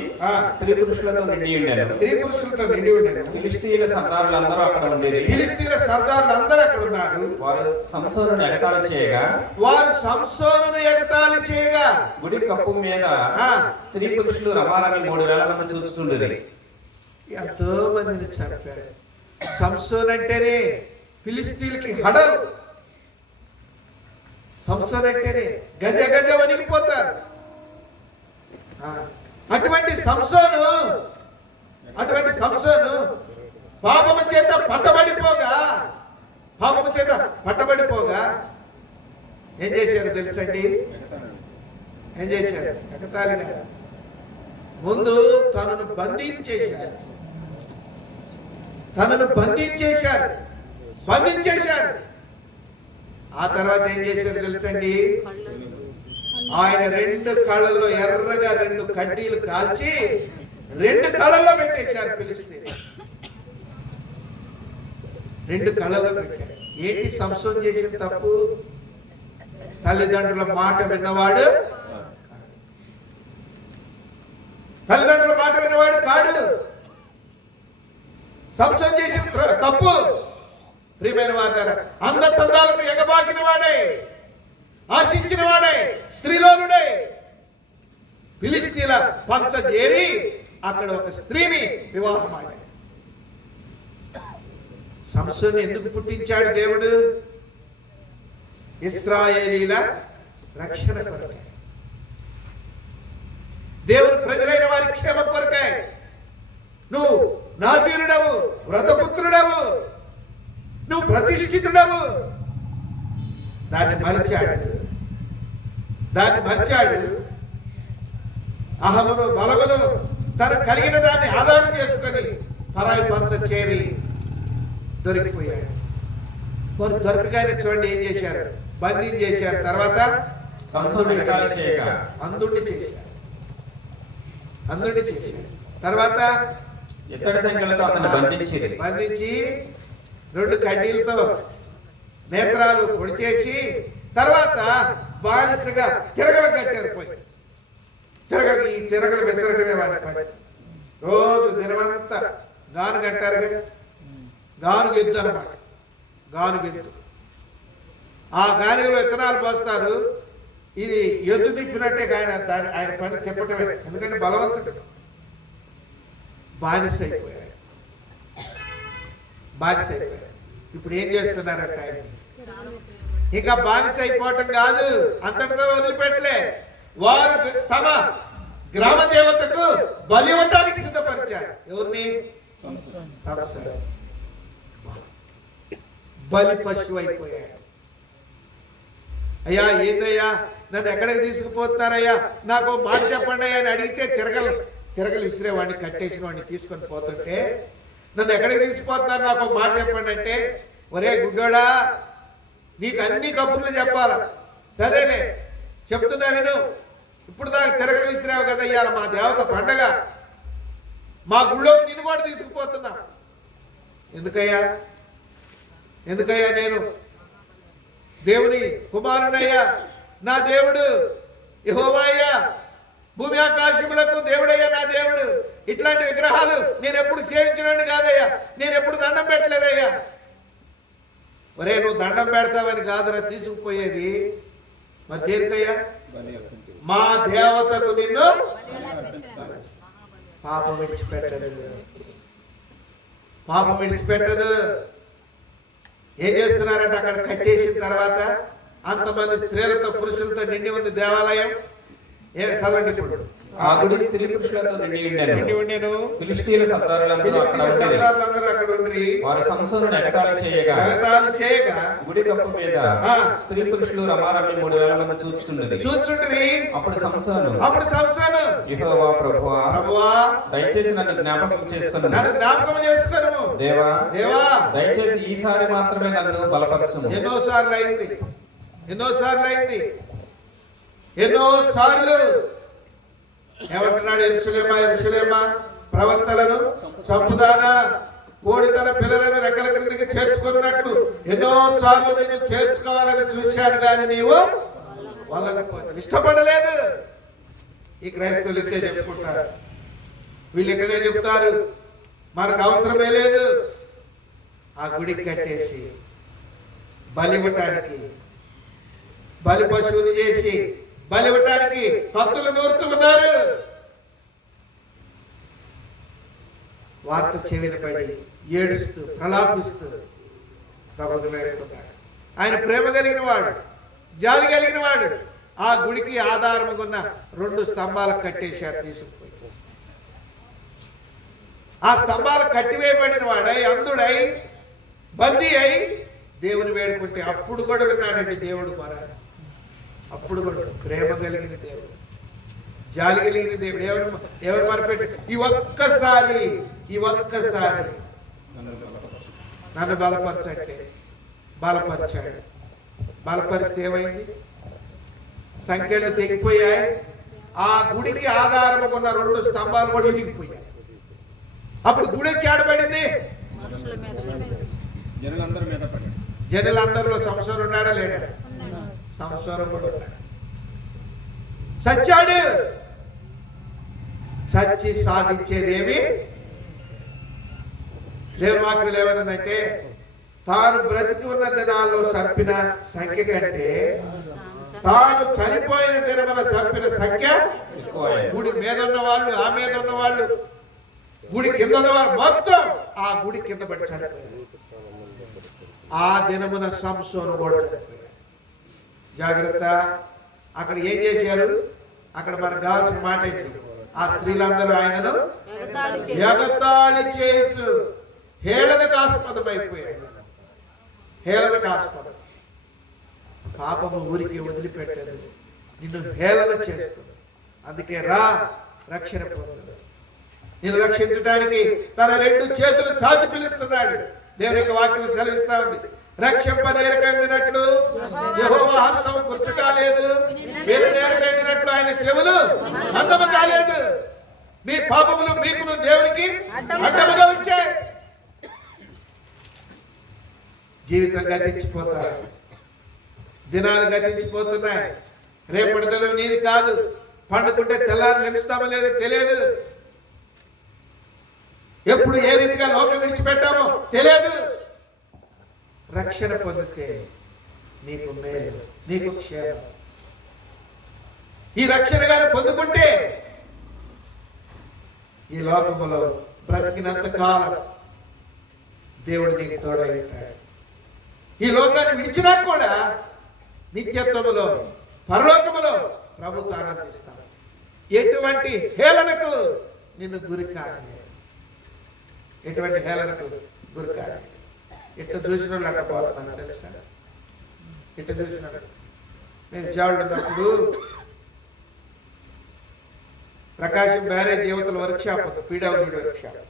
స్త్రీ పురుషులతో నిండి ఉండేను. స్త్రీ పురుషులతో నిండి ఉండేను. ఫిలిష్తీయుల సర్దారులందరూ అక్కడ ఉండేది. ఫిలిష్తీయుల సర్దారులు అందరూ అక్కడ ఉన్నారు. వారు సంసోనును ఎగతాళి చేయగా గుడి కప్పు మీద స్త్రీ పురుషులు రమారమి 3000 మంది చూస్తుండేది. ఎంతో మందిని చంపారు. సంసోన్ అంటేనే ఫిలిష్తీయులకి హడలు. సంసోన్ అంటేనే గజ గజ వణికిపోతారు. అటువంటి సంసోను పాపము చేత పట్టబడిపోగా ఏం చేశారు తెలుసండి? ఏం చేశారు? ఎగతాళిగా ముందు తనను బంధించేశారు. ఆ తర్వాత ఏం చేశారు తెలుసండి? ఆయన 2 కళ్ళల్లో ఎర్రగా 2 కడ్డీలు కాల్చి 2 కళ్ళల్లో పెట్టేశారు. ఫిలిష్తీయులు 2 కళ్ళల్లో పెట్టారు. ఏంటి సంసోన్ చేసిన తప్పు? తల్లిదండ్రుల మాట విన్నవాడు కాడు. సంసోన్ చేసిన తప్పు ప్రియమైన వారు అందచందాలకు ఎగబాకిన వాడే, ఆశించిన వాడే, స్త్రీలోనుడే ఫిలిష్తీయుల పంచ చేరి అక్కడ ఒక స్త్రీని వివాహం ఆడాడు. సంసోను ఎందుకు పుట్టించాడు దేవుడు? ఇశ్రాయేలీల రక్షణ కొరకే, దేవుని ప్రజలైన వారి క్షేమం కొరకే. నువ్వు నాజీరుడవు, వ్రతపుత్రుడవు, నువ్వు ప్రతిష్ఠితుడవు. దాన్ని మరిచాడు. అహమును బలమును తను కలిగిన దాన్ని ఆధారం చేసుకొని పరాయి పంచ చేరి దొరికిపోయాడు. వారు దొరకగానే చూడండి ఏం చేశారు? బంధించేశారు. తర్వాత అందుండి చేశారు. తర్వాత బంధించి 2 కడ్డీలతో నేత్రాలు పొడిచేసి తర్వాత బానిసగా తిరగలు కట్టారు. ఈ తిరగలు విసరటమే వారి పని. రోజు దినమంతా గాను కట్టారు. గానుగెద్దు అన్నమాట. గానుగెద్దు. ఆ గానుగలో విత్తనాలు పోస్తారు. ఇది ఎద్దు తిప్పినట్టే ఆయన పని తిప్పటమే. ఎందుకంటే బలవంతుడు. బానిస అయిపోయాడు. ఇప్పుడు ఏం చేస్తున్నారట? ఇంకా బానిస అయిపోవటం కాదు, అంతటితో వదిలిపెట్టలే. వారు తమ గ్రామ దేవతకు బలి ఇవ్వటానికి సిద్ధపరిచారు. ఎవరిని? బలి పశువు అయిపోయాడు. అయ్యా ఏందయ్యా నన్ను ఎక్కడికి తీసుకుపోతున్నారయ్యా, నాకు మాట చెప్పండి అని అడిగితే తిరగలు విసిరేవాడిని, కట్టేసిన వాడిని తీసుకొని పోతుంటే, నన్ను ఎక్కడికి తీసుకుపోతున్నారు నాకు మాట చెప్పండి అంటే, ఒరే గుడ్డోడా నీకు అన్ని కబుర్లు చెప్పాలా? సరేలే చెప్తున్నా విను. ఇప్పుడు దాకా తిరగలు విసిరావు కదా, ఇవాళ మా దేవత పండగ, మా గుళ్ళోకి నిన్ను కూడా తీసుకుపోతున్నా. ఎందుకయ్యా నేను దేవుని కుమారుడయ్యా, నా దేవుడు యెహోవా అయ్యా, భూమి ఆకాశములకు దేవుడయ్యా నా దేవుడు. ఇట్లాంటి విగ్రహాలు నేను ఎప్పుడు సేవించినాడు కాదయ్యా, నేను ఎప్పుడు దండం పెట్టలేదయ్యా. ఒరే, నువ్వు దండం పెడతావని కాదురా తీసుకుపోయేది, మరి దేనికయ్యా? మా దేవతకు నిన్ను పాపం విడిచిపెట్టదు. ఏం చేస్తున్నారంటే అక్కడ కట్టేసిన తర్వాత అంతమంది స్త్రీలతో పురుషులతో నిండి ఉంది దేవాలయం. చదవండి ఇప్పుడు. ఆ గుడి స్త్రీ పురుషులతో నిండి ఉండెను. ఫిలిష్తీయుల సర్దారులందరూ అక్కడ ఉండి వారు సంసోనును ఎగతాళి చేయగా గుడి గొప్ప మీద స్త్రీ పురుషులు రమారమి 3000 మంది చూచుచుండ్రి. అప్పుడు సంసోను యెహోవా ప్రభువా, దయచేసి నన్ను జ్ఞాపకం చేసుకొను. దేవా దయచేసి ఈసారి మాత్రమే నన్ను బలపరచుము. ఎన్నోసార్లు ఏమంటున్నాడు? యెరూషలేమా ప్రవక్తలను చంపుదానా, కోడి తన పిల్లలను రెక్కల క్రిందికి చేర్చుకున్నట్లు ఎన్నోసార్లు నిన్ను చేర్చుకోవాలని చూశాను, కానీ నీవు వాళ్ళకి ఇష్టపడలేదు. ఈ క్రైస్తవులు ఇంతే చెప్పుకుంటారు. వీళ్ళు ఇక్కడే చెప్తారు, మనకు అవసరమే లేదు. ఆ గుడికి కట్టేసి బలివ్వటానికి, బలి పశువుని చేసి బలివ్వటానికి కత్తులు నూరుతూ ఉన్నారు. వార్త చెవిన పడి ఏడుస్తూ ప్రలాపిస్తూ ప్రభువుని వేడుకున్నాడు. ఆయన ప్రేమ కలిగిన వాడు, జాలి కలిగిన వాడు. ఆ గుడికి ఆధారముగా ఉన్న 2 స్తంభాలకు కట్టేశారు తీసుకుపోయి. ఆ స్తంభాలకు కట్టివేయబడిన వాడై, అంధుడై, బందీ అయి దేవుని వేడుకుంటే అప్పుడు కూడా విన్నాడండి దేవుడు. అప్పుడు కూడా ప్రేమ కలిగిన దేవుడు, జాలి కలిగిన దేవుడు. ఎవరు మరపెట్టి ఈ ఒక్కసారి నన్ను బలపరచంటే బలపరిచాడు. బలపరిస్తే ఏమైంది? సంఖ్యలు తెగిపోయాయి. ఆ గుడికి ఆధారముగా ఉన్న 2 స్తంభాలు కూడా ఇరిగిపోయాయి. అప్పుడు గుడి చాడబడింది. జనులందరిలో సంసారం ఉన్నాడా లేడా? సంసారం కూడా ఉన్నాడు. సచ్చాడు. చచ్చి సాధించేదేమి దేవుని వాక్యం ఏమన్నదంటే, తాను బ్రతికి ఉన్న దినాల్లో చంపిన సంఖ్య కంటే తాను చనిపోయిన దినమున చంపిన సంఖ్య గుడి మీద ఉన్న వాళ్ళు, ఆ మీద ఉన్న వాళ్ళు, గుడి కింద ఉన్న వాళ్ళు మొత్తం ఆ గుడి కింద పడి చనిపోయారు. ఆ దినమున సంసోను కూడా చనిపోయారు. జాగ్రత్త. అక్కడ ఏం చేశారు? అక్కడ మనకు కావాల్సిన మాట ఏంటి? ఆ స్త్రీలందరూ ఆయనను ఎగతాళి చేయొచ్చు, హేళనకు ఆస్పదమైపోయాడు. హేళనకు ఆస్పదం. పాపము ఊరికి వదిలిపెట్టదు, నిన్ను హేళన చేస్తుంది. అందుకే రా, రక్షణ పొందు. నిన్ను రక్షించడానికి తన 2 చేతులు చాచి పిలుస్తున్నాడు. దేవుని యొక్క వాక్యం సెలవిస్తా ఉంది, రక్షింపనేరకండినట్లు యెహోవా హస్తం కుర్చు కాలేదు, మీరు నేరకండినట్లు ఆయన చెవులు మందము కాలేదు. మీ పాపములు మీకును దేవునికి అడ్డముగా వచ్చాయి. జీవితం గతించిపోతారు, దినాలు గతించిపోతున్నాయి. రేపటి దినం నీది కాదు. పండుకుంటే తెల్లారు లెగుస్తామో లేదో తెలియదు. ఎప్పుడు ఏ రీతిగా లోకం విడిచిపెట్టామో తెలియదు. రక్షణ పొందితే నీకు మేలు, నీకు క్షేమం. ఈ రక్షణ గారు పొందుకుంటే ఈ లోకములో బ్రతికినంత కాలం దేవుడు నీకు తోడై ఉంటాడు. ఈ లోకాన్ని విడిచినా కూడా నిత్యత్వములో, పరలోకములో ప్రభుత్వం ఆనందిస్తాడు. ఎటువంటి హేళనకు నిన్ను గురి కాదు, ఎటువంటి హేళనకు గురి కాదు. ఇట్లా చూసిన వాళ్ళు అట్లా పోతున్నాను తెలుసా? ఇట్లా చూసినాడు. నేను జావుడు ఉన్నప్పుడు ప్రకాశం బ్యారేజ్ యువతల వర్క్షాప్, పీడబ్ల్యూడీ వర్క్షాప్,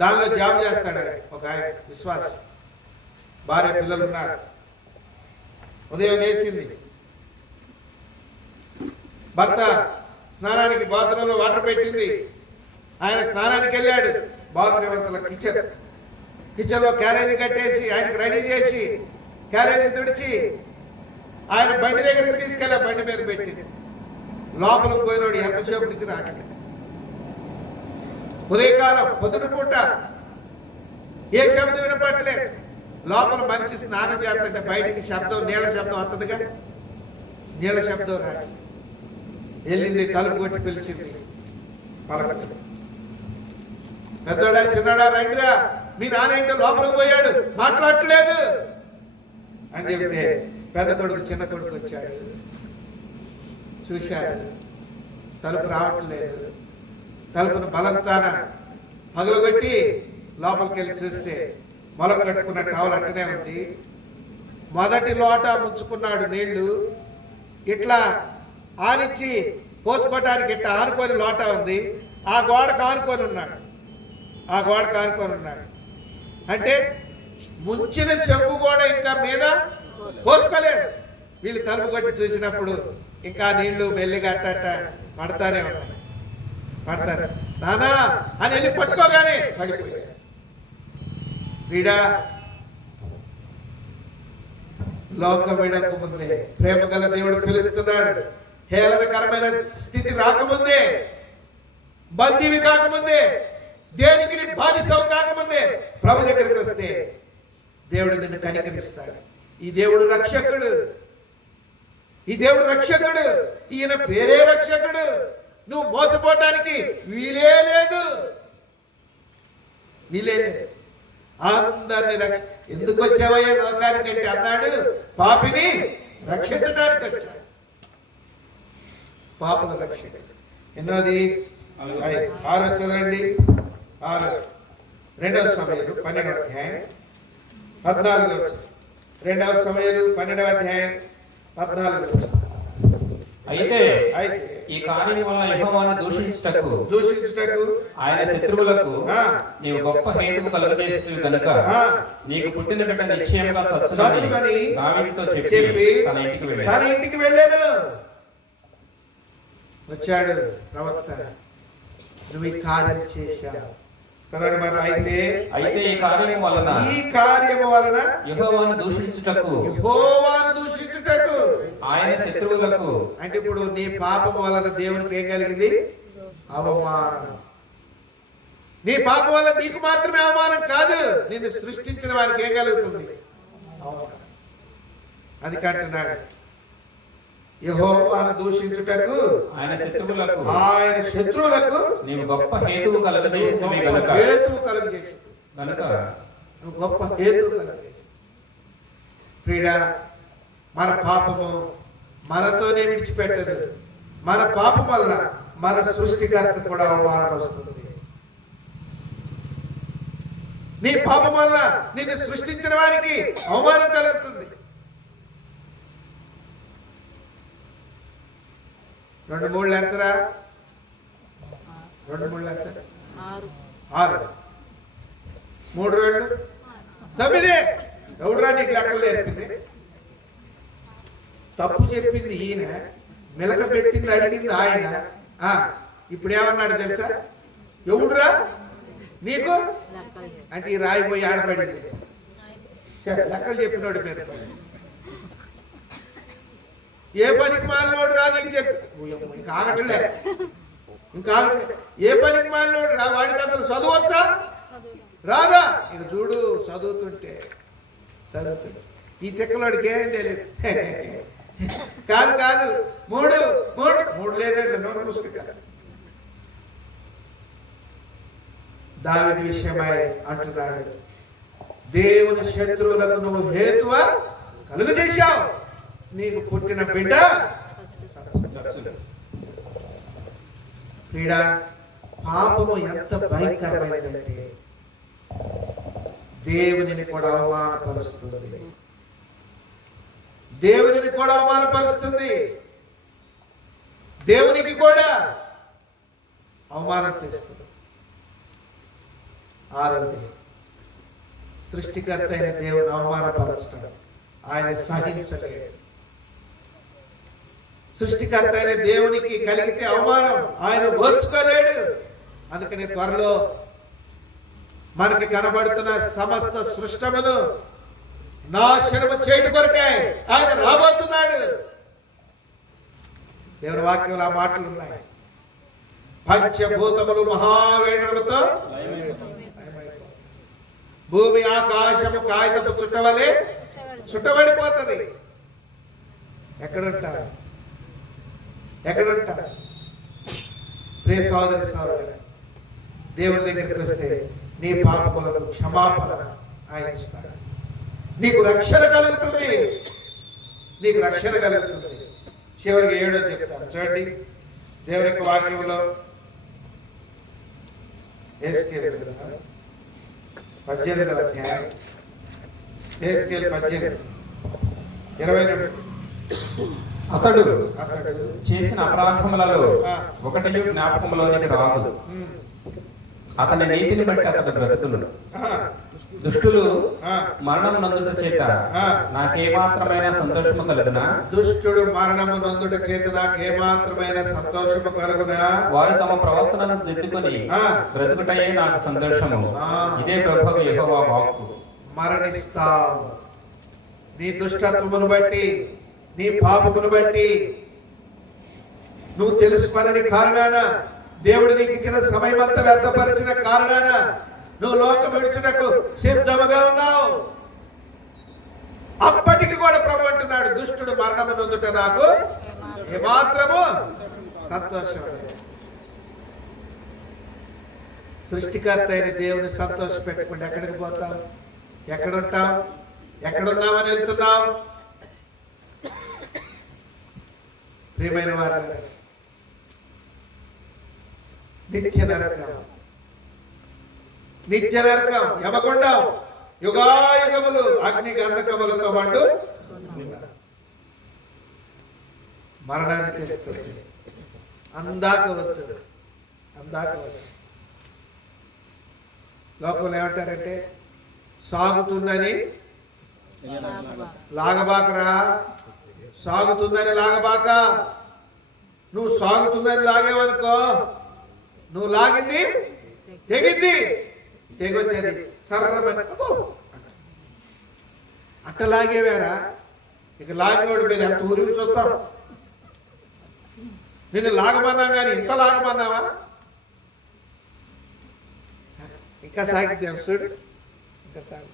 దానిలో జాబ్ చేస్తాడు ఒక ఆయన విశ్వాస్. భార్య పిల్లలు ఉన్నారు. ఉదయం లేచింది, భర్త స్నానానికి బాత్రూంలో వాటర్ పెట్టింది. ఆయన స్నానానికి వెళ్ళాడు. బాత్రూమ్ కిచెన్ కిచెన్లో క్యారేజీ కట్టేసి ఆయనకు రెడీ చేసి క్యారేజీ తుడిచి ఆయన బండి దగ్గరికి తీసుకెళ్ళి బండి మీద పెట్టింది. లోపలికి పోయినోడు ఎంతసేపటికి రావట్లేదు. ఉదయకాలం పొద్దున పూట ఏ శబ్దం వినపట్లేదు. లోపల మనిషి స్నానం చేస్తుంటే బయటికి శబ్దం, నీళ్ళ శబ్దం వస్తుందిగా, నీళ్ళ శబ్దం రాడు. వెళ్ళింది, తలుపు కొట్టి పిలిచింది, పలకలేదు. పెద్దోడా చిన్నడా రండిరా, మీ నాన్న లోపలికి పోయాడు, మాట్లాడట్లేదు అని చెబితే పెద్ద కొడుకు చిన్న కొడుకు వచ్చాడు. చూశాడు, తలుపు రావట్లేదు. తలుపును బలంతాన పగలగొట్టి లోపలికి వెళ్ళి చూస్తే మొలక కట్టుకున్న టవల్ అట్టనే ఉంది. మొదటి లోట ముంచుకున్నాడు నీళ్లు, ఇట్లా ఆనిచ్చి పోసుకోవటానికి ఇట్లా ఆనుకొని లోట ఉంది. ఆ గోడకు ఆనుకొని ఉన్నాడు, ఆ గోడకు ఆనుకొని ఉన్నాడు. అంటే ముంచిన చెంబు కూడా ఇంకా మీద పోసుకోలేదు. వీళ్ళు తలుపు కొట్టి చూసినప్పుడు ఇంకా నీళ్లు మెల్లిగా అట్ట పడతానే ఉన్నాయి. పడతారు నానా అని వెళ్ళి పట్టుకోగానే పడిపోయాడు. వీడా లోకం విడక ముందే ప్రేమ గల దేవుడు పిలుస్తున్నాడు. హేళనకరమైన స్థితి రాకముందే, బందీవి కాకముందే, దేనికి బానిసవు కాకముందే ప్రభు దగ్గరికి వస్తే దేవుడు నిన్ను కనికరిస్తాడు. ఈ దేవుడు రక్షకుడు, ఈ దేవుడు రక్షకుడు, ఈయన పేరే రక్షకుడు. నువ్వు మోసపోవడానికి వీలే లేదు, వీలే లేదు. అందరిని ఎందుకు వచ్చావయ్యా లోకానికి అంటే అన్నాడు, పాపిని రక్షించడానికి వచ్చాడు. పాపుల రక్షకుడు. ఎన్నోది 6 చదవండి. 6 2వ సమూయేలు 12వ అధ్యాయం 14వ వచనం. 2వ సమూయేలు 12వ అధ్యాయం 14వ వచనం. అయితే ఈ కార్యం వల్ల యెహోవాను దూషించుటకు ఆయన శత్రువులకు నీవు గొప్ప హేతువు కలుగజేస్తువి గనుక నీకు పుట్టిన బిడ్డ నిశ్చయంగా చచ్చునని దావీదుతో చెప్పి తన ఇంటికి వెళ్ళాను. వచ్చాడు ప్రవక్త, నువ్వు ఈ కార్యం చేశావు కదండి. మరి అయితే ఈ కార్యము వలన యెహోవాను దూషించుటకు ఆయన శత్రువులకు. అంటే ఇప్పుడు నీ పాపం వలన దేవునికి ఏం కలిగింది? అవమానం. నీ పాపం వల్ల నీకు మాత్రమే అవమానం కాదు, నిన్ను సృష్టించిన వారికి ఏం కలుగుతుంది? అవమానం. అది కంటున్నాడు, యెహోవాను దూషించుటకు ఆయన శత్రువులకు నీవు గొప్ప హేతువు కలుగజేస్తువి గనుక నువ్వు గొప్ప హేతువు కలుగజేసి. ప్రియుడా, మన పాపము మనతోనే విడిచిపెట్టదు. మన పాపం వల్ల మన సృష్టికర్త కూడా అవమానం వస్తుంది. నీ పాపం వల్ల నిన్ను సృష్టించిన వారికి అవమానం కలుగుతుంది. 2 3 ఎంతరా? 2 3 ఎంత? 6. 3 2 9. ఎవడురా నీకు లెక్కలు నేర్పింది? తప్పు చెప్పింది ఈయన, మెలక పెట్టింది అడిగింది ఆయన. ఇప్పుడు ఏమన్నాడు తెలుసా? ఎవడురా నీకు అంటే ఈ రాయిపోయి ఆడపడింది. లెక్కలు చెప్పినోడు మీద ఏ పనికి మాలినోడు రా నీకు చెప్పి ఇంకా ఆగట్లే, ఇంకా ఏ పనికి మాలినోడు రా, వాడికి అసలు చదవచ్చా రాదా? ఇక చూడు చదువుతుంటే ఈ తిక్కలోడికి ఏం తెలియదు. కాదు 3 లేదండి, నోరు పుస్తక. దావీదు విషయమై అంటున్నాడు, దేవుని శత్రువులకు నువ్వు హేతువ కలుగజేశావు, నీకు పుట్టిన బిడ్డ. క్రీడా పాపము ఎంత భయంకరమైనదంటే దేవునిని కూడా అవమానపరుస్తుంది. దేవునికి కూడా అవమానం తెస్తుంది. 6వది, సృష్టికర్త అయిన దేవుని అవమానపరచడం ఆయన సహించలేడు. సృష్టికర్త అయిన దేవునికి కలిగితే అవమానం ఆయన ఓర్చుకోలేడు. అందుకని త్వరలో మనకి కనబడుతున్న సమస్త సృష్టమును నాశనము చేయట కొరకే ఆయన రాబోతున్నాడు. దేవుని వాక్యంలో ఆ మాటలు ఉన్నాయి. పంచభూతములు మహావేణులతో భూమి ఆకాశము కాగితపు చుట్టవలే చుట్టబడిపోతుంది. ఎక్కడుంటారు? ప్రియ సోదరి సోదరుడు, దేవుని దగ్గరికి వస్తే నీ పాపములకు క్షమాపణ ఆయన ఇస్తాడు. నీకు రక్షణ కలుగుతుంది. చివరికి 7వ చెప్తాను చూడండి. దేవుని యొక్క వాక్యంలో యెహెజ్కేలు 18వ అధ్యాయం, యెహెజ్కేలు 18:22. అతడు చేసిన అపరాధములలో ఒకటి జ్ఞాపకములోనికి రాదు. అతని నీతిని బట్టి అతడు బ్రతుకును. దుష్టులు మరణము నందుట చేత నాకేమాత్రమైన సంతోషము కలుగునా? దుష్టుడు మరణము నందుట చేత నాకేమాత్రమైన సంతోషము కలుగునా? వారు తమ ప్రవర్తనను దిద్దుకొని బ్రతుకుటయే నాకు సంతోషము. ఇదే ప్రభువు యెహోవా వాక్కు. మరణిస్తావు. నీ దుష్టత్వమును బట్టి, నీ పాపమును బట్టి, నువ్వు తెలుసుకోని కారణాన, దేవుడు నీకు ఇచ్చిన సమయం అంతా వ్యర్థపరిచిన కారణాన నువ్వు లోకం విడిచుటకు సిద్ధముగా ఉన్నావు. అప్పటికి కూడా ప్రభు అంటున్నాడు, దుష్టుడు మరణము నొందుట నాకు ఏమాత్రము సంతోషం. సృష్టికర్త అయిన దేవుని సంతోష పెట్టుకుంటే ఎక్కడికి పోతావు? ఎక్కడుంటావు? ఎక్కడున్నామని వెళ్తున్నావు? ప్రియమైన వారు, నిత్య నరకం, యమగుండం, యుగాయుగములు అగ్ని గంధకములతో మండు మరణాన్ని తెస్తుంది. అందాక వద్దు. లోకంలో ఏమంటారంటే, సాగుతుందని లాగబాకరా, సాగుతుందని లాగబాక. నువ్వు సాగుతుందని లాగేవనుకో, నువ్వు లాగింది తెగొచ్చేది సర్రమని అట్ట లాగేవారా? ఇక లాగినోడి మీద ఎంత ఊరికి చూస్తాం. నిన్ను లాగమన్నా కానీ ఇంత లాగమన్నావా? ఇంకా సాగితే చూడు, ఇంకా సాగు.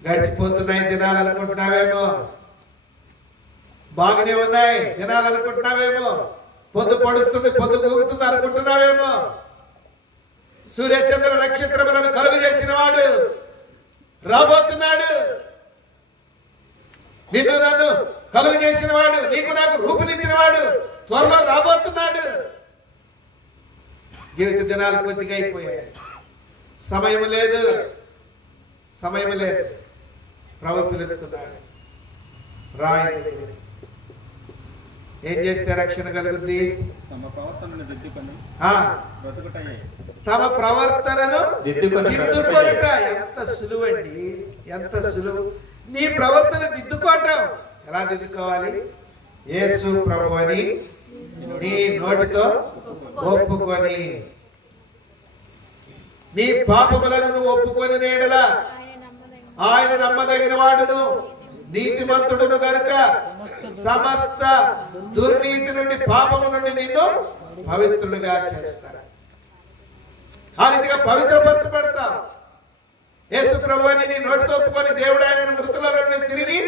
గడిచిపోతున్నాయి దినాలు అనుకుంటున్నావేమో, బాగానే ఉన్నాయి దినాలు అనుకుంటున్నావేమో, పొద్దు పొడుస్తుంది, పొద్దు కూగుతుంది అనుకుంటున్నావేమో. సూర్యచంద్ర నక్షత్రములను కలుగు చేసిన వాడు రాబోతున్నాడు. నిన్ను నన్ను కలుగు చేసిన వాడు, నీకు నాకు రూపునిచ్చిన వాడు త్వరలో రాబోతున్నాడు. జీవిత దినాలు కొద్దిగా అయిపోయాయి. సమయం లేదు. ప్రభు పిలుస్తున్నాడు, రాయి దగ్గరికి. ఏం చేస్తే రక్షణ కలుగుద్ది? తమ ప్రవర్తనను దిద్దుకొనుట. ఎంత సులువండి, ఎంత సులువు. నీ ప్రవర్తన దిద్దుకోవటం. ఎలా దిద్దుకోవాలి? యేసు ప్రభు అని నీ నోటితో ఒప్పుకొని, నీ పాపములను నువ్వు ఒప్పుకొని నేడలా ఆయన నమ్మదగిన వాడును నీతిమంతుడును గనుక సమస్త దుర్నీతి నుండి, పాపము నుండి నిన్ను పవిత్రుడుగా చేస్తాడు. ఆ రీతిగా పవిత్రపరచబడతావు. యేసు ప్రభువుని నీ నోటితో ఒప్పుకొని దేవుడు ఆయన మృతుల నుండి తిరిగి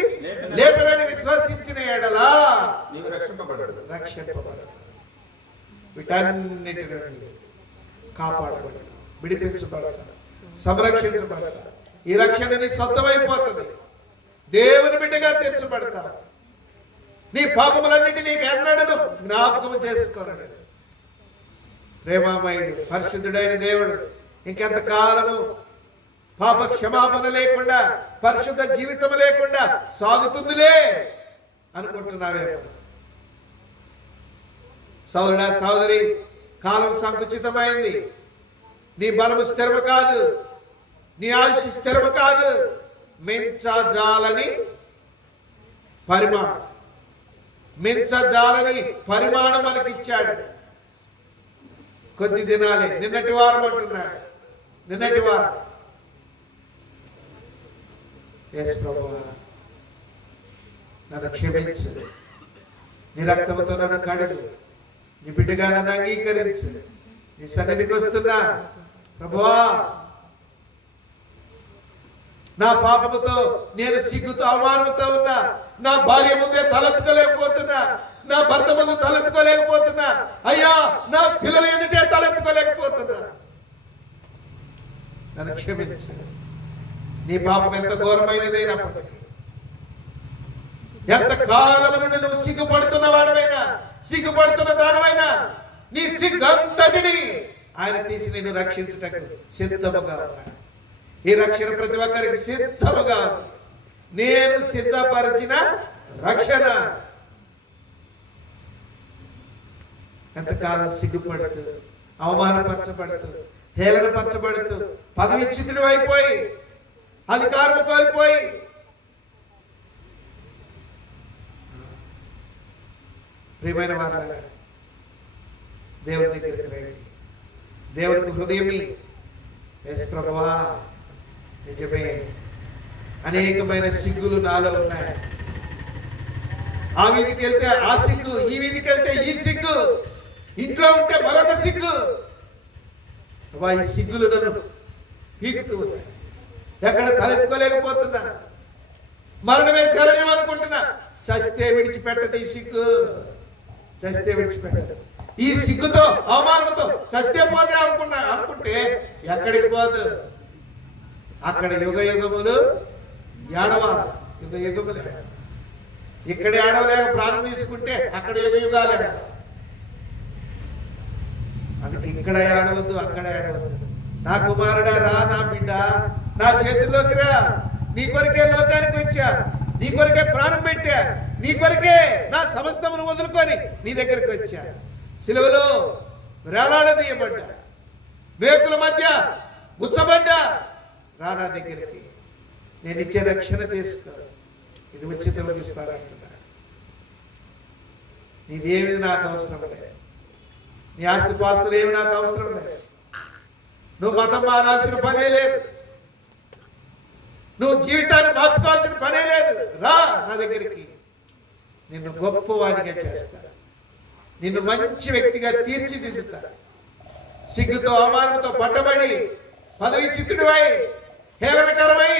లేపనని విశ్వసించిన ఎడలా నీవు రక్షింపబడతావు. వీటన్నిటి నుండి కాపాడబడతావు, విడిపించబడతావు, సంరక్షించబడతావు. ఈ రక్షణ నీ సొంతమైపోతుంది. దేవుని బిడ్డగా తెచ్చబడతావు. నీ పాపములన్నింటి నీకు ఎన్నడను జ్ఞాపకము చేసుకోనడు. ప్రేమామయుడు పరిశుద్ధుడైన దేవుడు ఇంకెంత కాలము పాప క్షమాపణ లేకుండా, పరిశుద్ధ జీవితం లేకుండా సాగుతుందిలే అనుకుంటున్నావేమో. సోదరుడా, సోదరి, కాలం సంకుచితమైంది. నీ బలము స్థిరము కాదు, నీ ఆయుష్ స్థిరము కాదు. మించజాలని పరిమాణం మనకిచ్చాడు. కొద్ది దినాలే, నిన్నటి వారం అంటున్నాడు. నిన్నటి వారం యేసు ప్రభువా నన్ను క్షమించు, నీ రక్తంతో నన్ను కడుగు, నీ బిడ్డగా నన్ను అంగీకరించు, నీ సన్నిధికి వస్తున్నా ప్రభువా. నా పాపముతో నేను సిగ్గుతో అవమానంతో ఉన్నా, నా భార్య ముందే తలెత్తుకోలేకపోతున్నా, నా భర్త ముందు తలెత్తుకోలేకపోతున్నా, అయ్యా నా పిల్లల ఎదుటే తలెత్తుకోలేకపోతున్నా, నన్ను క్షమించు. నీ పాపం ఎంత ఘోరమైనదైనప్పటికీ, ఎంత కాలం నుండి నువ్వు సిగ్గుపడుతున్న వాడమైనా, సిగ్గుపడుతున్న దానమైనా, నీ సిగ్గంతటిని ఆయన తీసి నిన్ను రక్షించుటకు సిద్ధముగా ఉన్నాడు. ఈ రక్షణ ప్రతి ఒక్కరికి సిద్ధముగా ఉంది. నేను సిద్ధపరిచిన రక్షణ. ఎంతకాలం సిగ్గుపడుతూ, అవమానపరచబడుతూ, హేళనపరచబడుతూ, పదవి చితులు అయిపోయి, అధికారం కోల్పోయి, ప్రియమైన వారులారా, దేవుని దగ్గరికి రండి, దేవునికి హృదయం. యేసు ప్రభువా, నిజమే అనేకమైన సిగ్గులు నాలో ఉన్నాయి. ఆ వీధికి వెళ్తే ఆ సిగ్గు, ఈ వీధికి వెళ్తే ఈ సిగ్గు, ఇంట్లో ఉంటే మరొక సిగ్గు. ఈ సిగ్గులు నన్ను పీకుతూ ఉన్నాయి. ఎక్కడ తలెత్తుకోలేకపోతున్నా, మరణమే శరణ్యం అనుకుంటున్నా. చస్తే విడిచిపెట్టదు ఈ సిగ్గు, చస్తే విడిచిపెట్టదు. ఈ సిగ్గుతో, అవమానంతో చస్తే పోతే అనుకుంటే ఎక్కడికి పోదు. అక్కడ యుగ యుగములు ఏడవాలి, యుగ యుగములు. ఇక్కడ ఏడవలేక ప్రాణం తీసుకుంటే అక్కడ యుగ యుగాలు. అందుకే ఇక్కడ ఏడవద్దు, అక్కడ ఏడవద్దు. నా కుమారుడా రా, నా బిడ్డ నా చేతిలోకి రా. నీ కొరకే లోకానికి వచ్చా, నీ కొరకే ప్రాణం పెట్టా, నీ కొరకే నా సమస్తమును వదులుకొని నీ దగ్గరికి వచ్చా. సిలువలో వేలాడదీయబడ్డా, మేకుల మధ్య గుచ్చబడ్డా. రానా దగ్గరికి, నేను ఇచ్చే రక్షణ తీసుకో, ఇది ఉచితంగా ఇస్తానంటున్నా. నీదేమి నాకు అవసరం లేదు, నీ ఆస్తిపాస్తులు ఏమి నాకు అవసరం లేదు. నువ్వు మతం మారాల్సిన పనే లేదు, నువ్వు జీవితాన్ని మార్చుకోవాల్సిన పనే లేదు. రా నా దగ్గరికి, నిన్ను గొప్పవాడిగా చేస్తా, నిన్ను మంచి వ్యక్తిగా తీర్చిదిద్దుతా. సిగ్గుతో, అవమానంతో పట్టబడి, పదవి చిత్తుడివై, హేళనకరమై,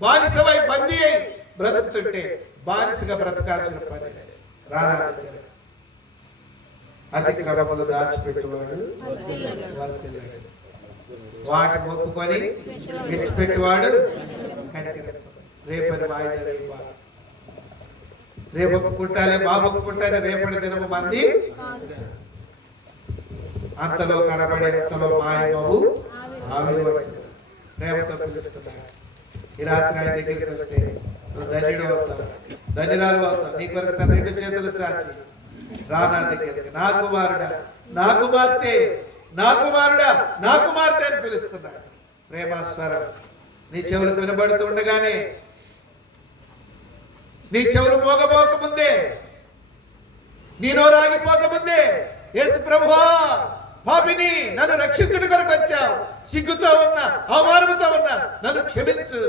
బానిసవై, బందీ అయి బ్రతుకుతుంటే బానిసగా బ్రతకాల్సిన పని లేదు. రానా దగ్గర అతిక్రమములు దాచిపెట్టువాడు వర్ధిల్లాడు, వాటి మొక్కుకొని విడిచిపెట్టువాడు కనికరింపడు. రేపటి వాయిదా రేపు ఒప్పుకుంటాలే, బాబు ఒప్పుకుంటానే, రేపటి దినము మంది అంతలో కనబడే అంతలో మాయమవు ఆవిరి ప్రేమతో పిలుస్తున్నాడు. ఈ రాత్రి ఆయన దగ్గరికి వస్తే నువ్వు ధన్యుడు అవుతావు, ధన్యురాలు అవుతావు. నీ కొరకు తన రెండు చేతులు చాచి రానా దగ్గరికి, నా కుమారుడా, నా కుమార్తె, నా కుమారుడా, నా కుమార్తె అని పిలుస్తున్నాడు. ప్రేమాస్వరం నీ చెవులకు వినబడుతూ ఉండగానే, నీ చెవులు మోగబోకముందే, నీ నోరు ఆగిపోకముందే, యేసు ప్రభువా, పాపిని నన్ను రక్షించుడు కొరకు వచ్చావు, సిగ్గుతో ఉన్నా, అవమానంతో ఉన్నా, నన్ను క్షమించు,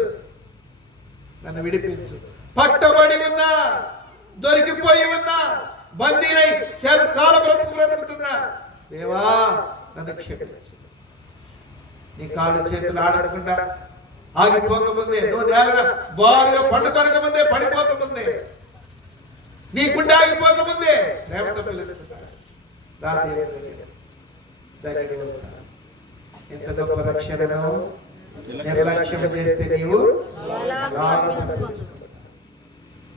నన్ను విడిపించు. పట్టబడి ఉన్నా, దొరికిపోయి ఉన్నా, బందీనై శరసాల బ్రతుకుతున్నా, దేవా నన్ను క్షమించు. నీ కాళ్ళు చేతులు ఆడకుండా ఆగిపోకముందే, నువ్వు నేల బాగా పండుకొనకముందే, పడిపోకముందే, నీ గుండె ఆగిపోకముందే ప్రేమతో పిలుస్తున్నాడు. రాత్రి ధన్యుడు అవుతావు. ఎంత గొప్ప రక్షణను నిర్లక్ష్యం చేస్తే నీవు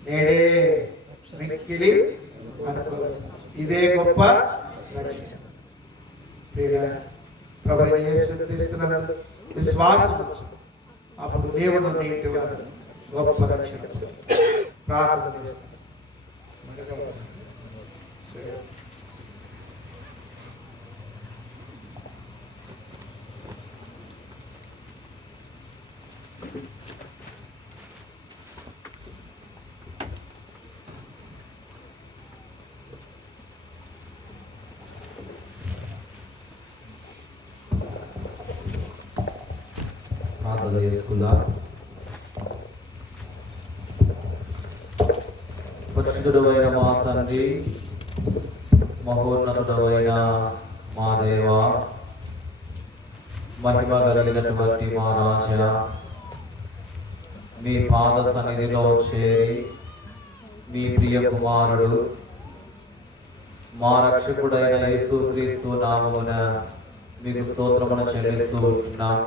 నేడే మిక్కిలి అనుకోవచ్చు. ఇదే గొప్ప రక్షణ. ప్రభువైన యేసు క్రీస్తునందు విశ్వాసం ఉంచు, అప్పుడు దేవుడు నీ ఇంటి వారు గొప్ప రక్షణ ప్రార్థన చేస్తాను. ప్రార్థన చేసుకుందాం. పరిశుద్ధుడైన మా తండ్రి, మహోన్నతుడైన మా దేవ, మహిమ కలిగినటువంటి మా రాజా, మీ పాద సన్నిధిలో చేరి మీ ప్రియ కుమారుడు మా రక్షకుడైన యేసుక్రీస్తు నామమున మీకు స్తోత్రమును చెల్లిస్తూ ఉంటున్నాం.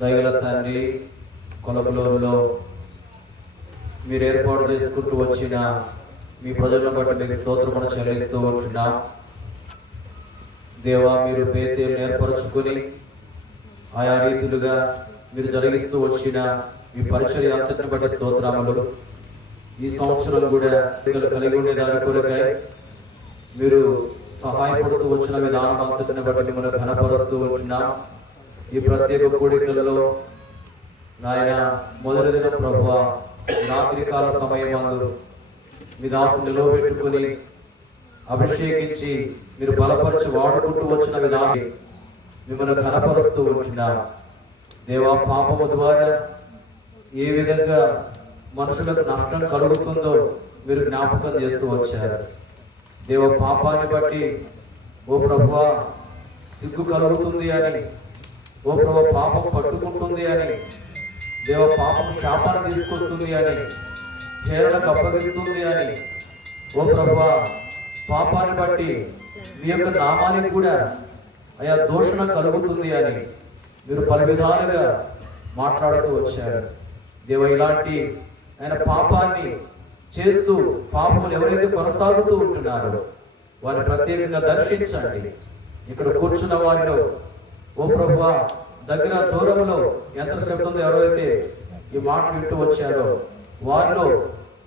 దయగల తండ్రి, కొలకులూరులో మీరు ఏర్పాటు చేసుకుంటూ వచ్చిన మీ ప్రజలను బట్టి మీకు స్తోత్రమును చెల్లిస్తూ ఉంటున్నాం. దేవా, మీరు బేతేలును ఏర్పరచుకొని ఆయా రీతులుగా మీరు జరిగిస్తూ వచ్చిన మీ పరిచర్య అంతటిని బట్టి స్తోత్రములు. ఈ సంవత్సరం కూడా కలిగి ఉండే దాని కొరకై మీరు సహాయపడుతూ వచ్చిన విధానం అంతటిని బట్టి మిమ్మల్ని ఘనపరుస్తూ ఉంటున్నాం. ఈ ప్రత్యేక కూడికలలో నాయన మొదటి దిన ప్రభువ రాత్రికాల సమయమందు మీ దాసుని నిలవబెట్టుకుని అభిషేకించి మీరు బలపరిచి వాడుకుంటూ వచ్చిన విధానం మిమ్మల్ని ఘనపరుస్తూ ఉంటున్నాం. దేవా, పాపము ద్వారా ఏ విధంగా మనుషులకు నష్టం కలుగుతుందో మీరు జ్ఞాపకం చేస్తూ వచ్చారు. దేవ, పాపాన్ని బట్టి ఓ ప్రభువా సిగ్గు కలుగుతుంది అని, ఓ ప్రభు పాపం పట్టుకుంటుంది అని, దేవ పాపం శాపాన్ని తీసుకొస్తుంది అని, ప్రేరణకు అప్పగిస్తుంది అని, ఓ ప్రభువా పాపాన్ని బట్టి మీ యొక్క నామానికి కూడా అయా దోషణ కలుగుతుంది అని మీరు పలు విధాలుగా మాట్లాడుతూ వచ్చారు. దేవ, ఇలాంటి ఆయన పాపాన్ని చేస్తూ పాపములు ఎవరైతే కొనసాగుతూ ఉంటున్నారో వారిని ప్రత్యేకంగా దర్శించండి. ఇక్కడ కూర్చున్న వారిలో ఓ ప్రభువా దగ్గర దూరంలో యంత్ర శబ్దంలో ఎవరైతే ఈ మాటలు వింటూ వచ్చారో వారిలో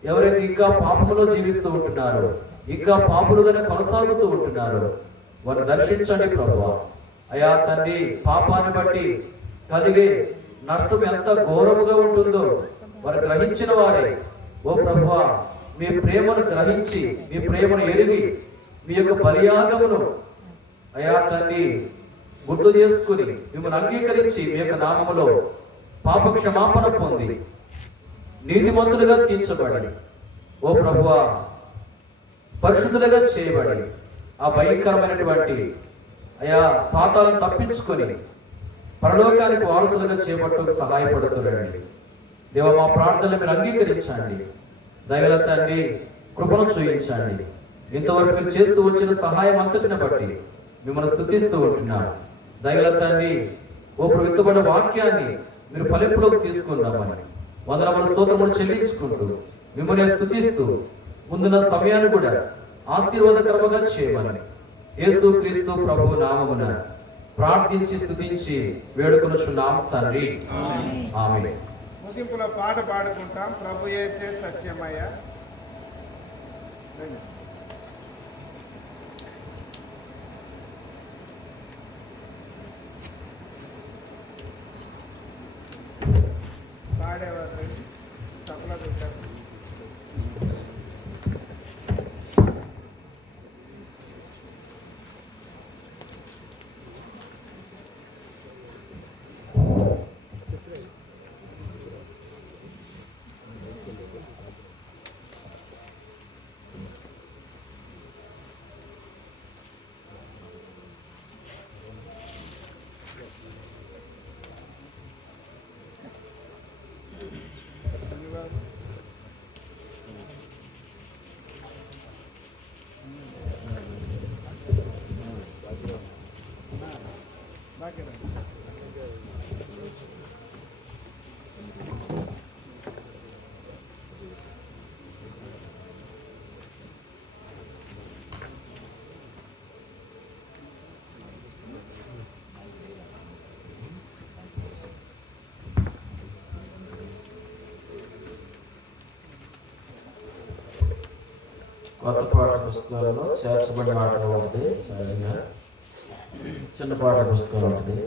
ఎవరైతే ఇంకా పాపములో జీవిస్తూ ఉంటున్నారో, ఇంకా పాపులుగానే కొనసాగుతూ ఉంటున్నారో వారిని దర్శించండి ప్రభువా. అయా తండ్రి, పాపాన్ని బట్టి కలిగే నష్టం ఎంత ఘోరముగా ఉంటుందో వారు గ్రహించిన వారే ఓ ప్రభువా మీ ప్రేమను గ్రహించి మీ ప్రేమను ఎరిగి మీ యొక్క బలియాగమును అయా తండ్రి గుర్తు చేసుకుని మిమ్మల్ని అంగీకరించి మీ యొక్క నామములో పాప క్షమాపణ పొంది నీతిమంతులుగా తీర్చబడి ఓ ప్రభువా పరిశుద్ధులుగా చేయబడి ఆ భయంకరమైనటువంటి అయా పాతాలను తప్పించుకొని పరలోకానికి వారసులుగా చేపట్టకు సహాయపడుతున్నారండి. దేవ, మా ప్రార్థనలు మీరు అంగీకరించండి. దయగల తండ్రి, కృపను చూయించండి. ఇంతవరకు మీరు చేస్తూ వచ్చిన సహాయం అంతటిని బట్టి మిమ్మల్ని స్తుతిస్తూ ఉంటున్నారు. దయగల తండ్రి, ఓ విత్తబడిన వాక్యాన్ని మీరు ఫలింపులోకి తీసుకుందామని వందనముల స్తోత్రములు చెల్లించుకుంటూ మిమ్మల్ని స్తుతిస్తూ ముందున్న సమయాన్ని కూడా ఆశీర్వాదకరముగా చేయమని యేసుక్రీస్తు ప్రభు నామమున ప్రార్థించి స్తుతించి వేడుకొనుచున్నాం తండ్రి, ఆమేన్. ముగింపులో పాట పాడుకుంటాం. ప్రభు యేసే సత్యమయ్య. పాడేవారు తప్పలా పెట్టారు. కొత్త పాఠ పుస్తకాలలో చేర్చబడిన ఆటలు ఉంటుంది. సహజంగా చిన్న పాఠ పుస్తకం ఉంటుంది.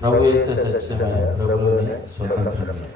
ప్రభు యేసే సత్యమే, ప్రభువునే స్వతంత్రమే.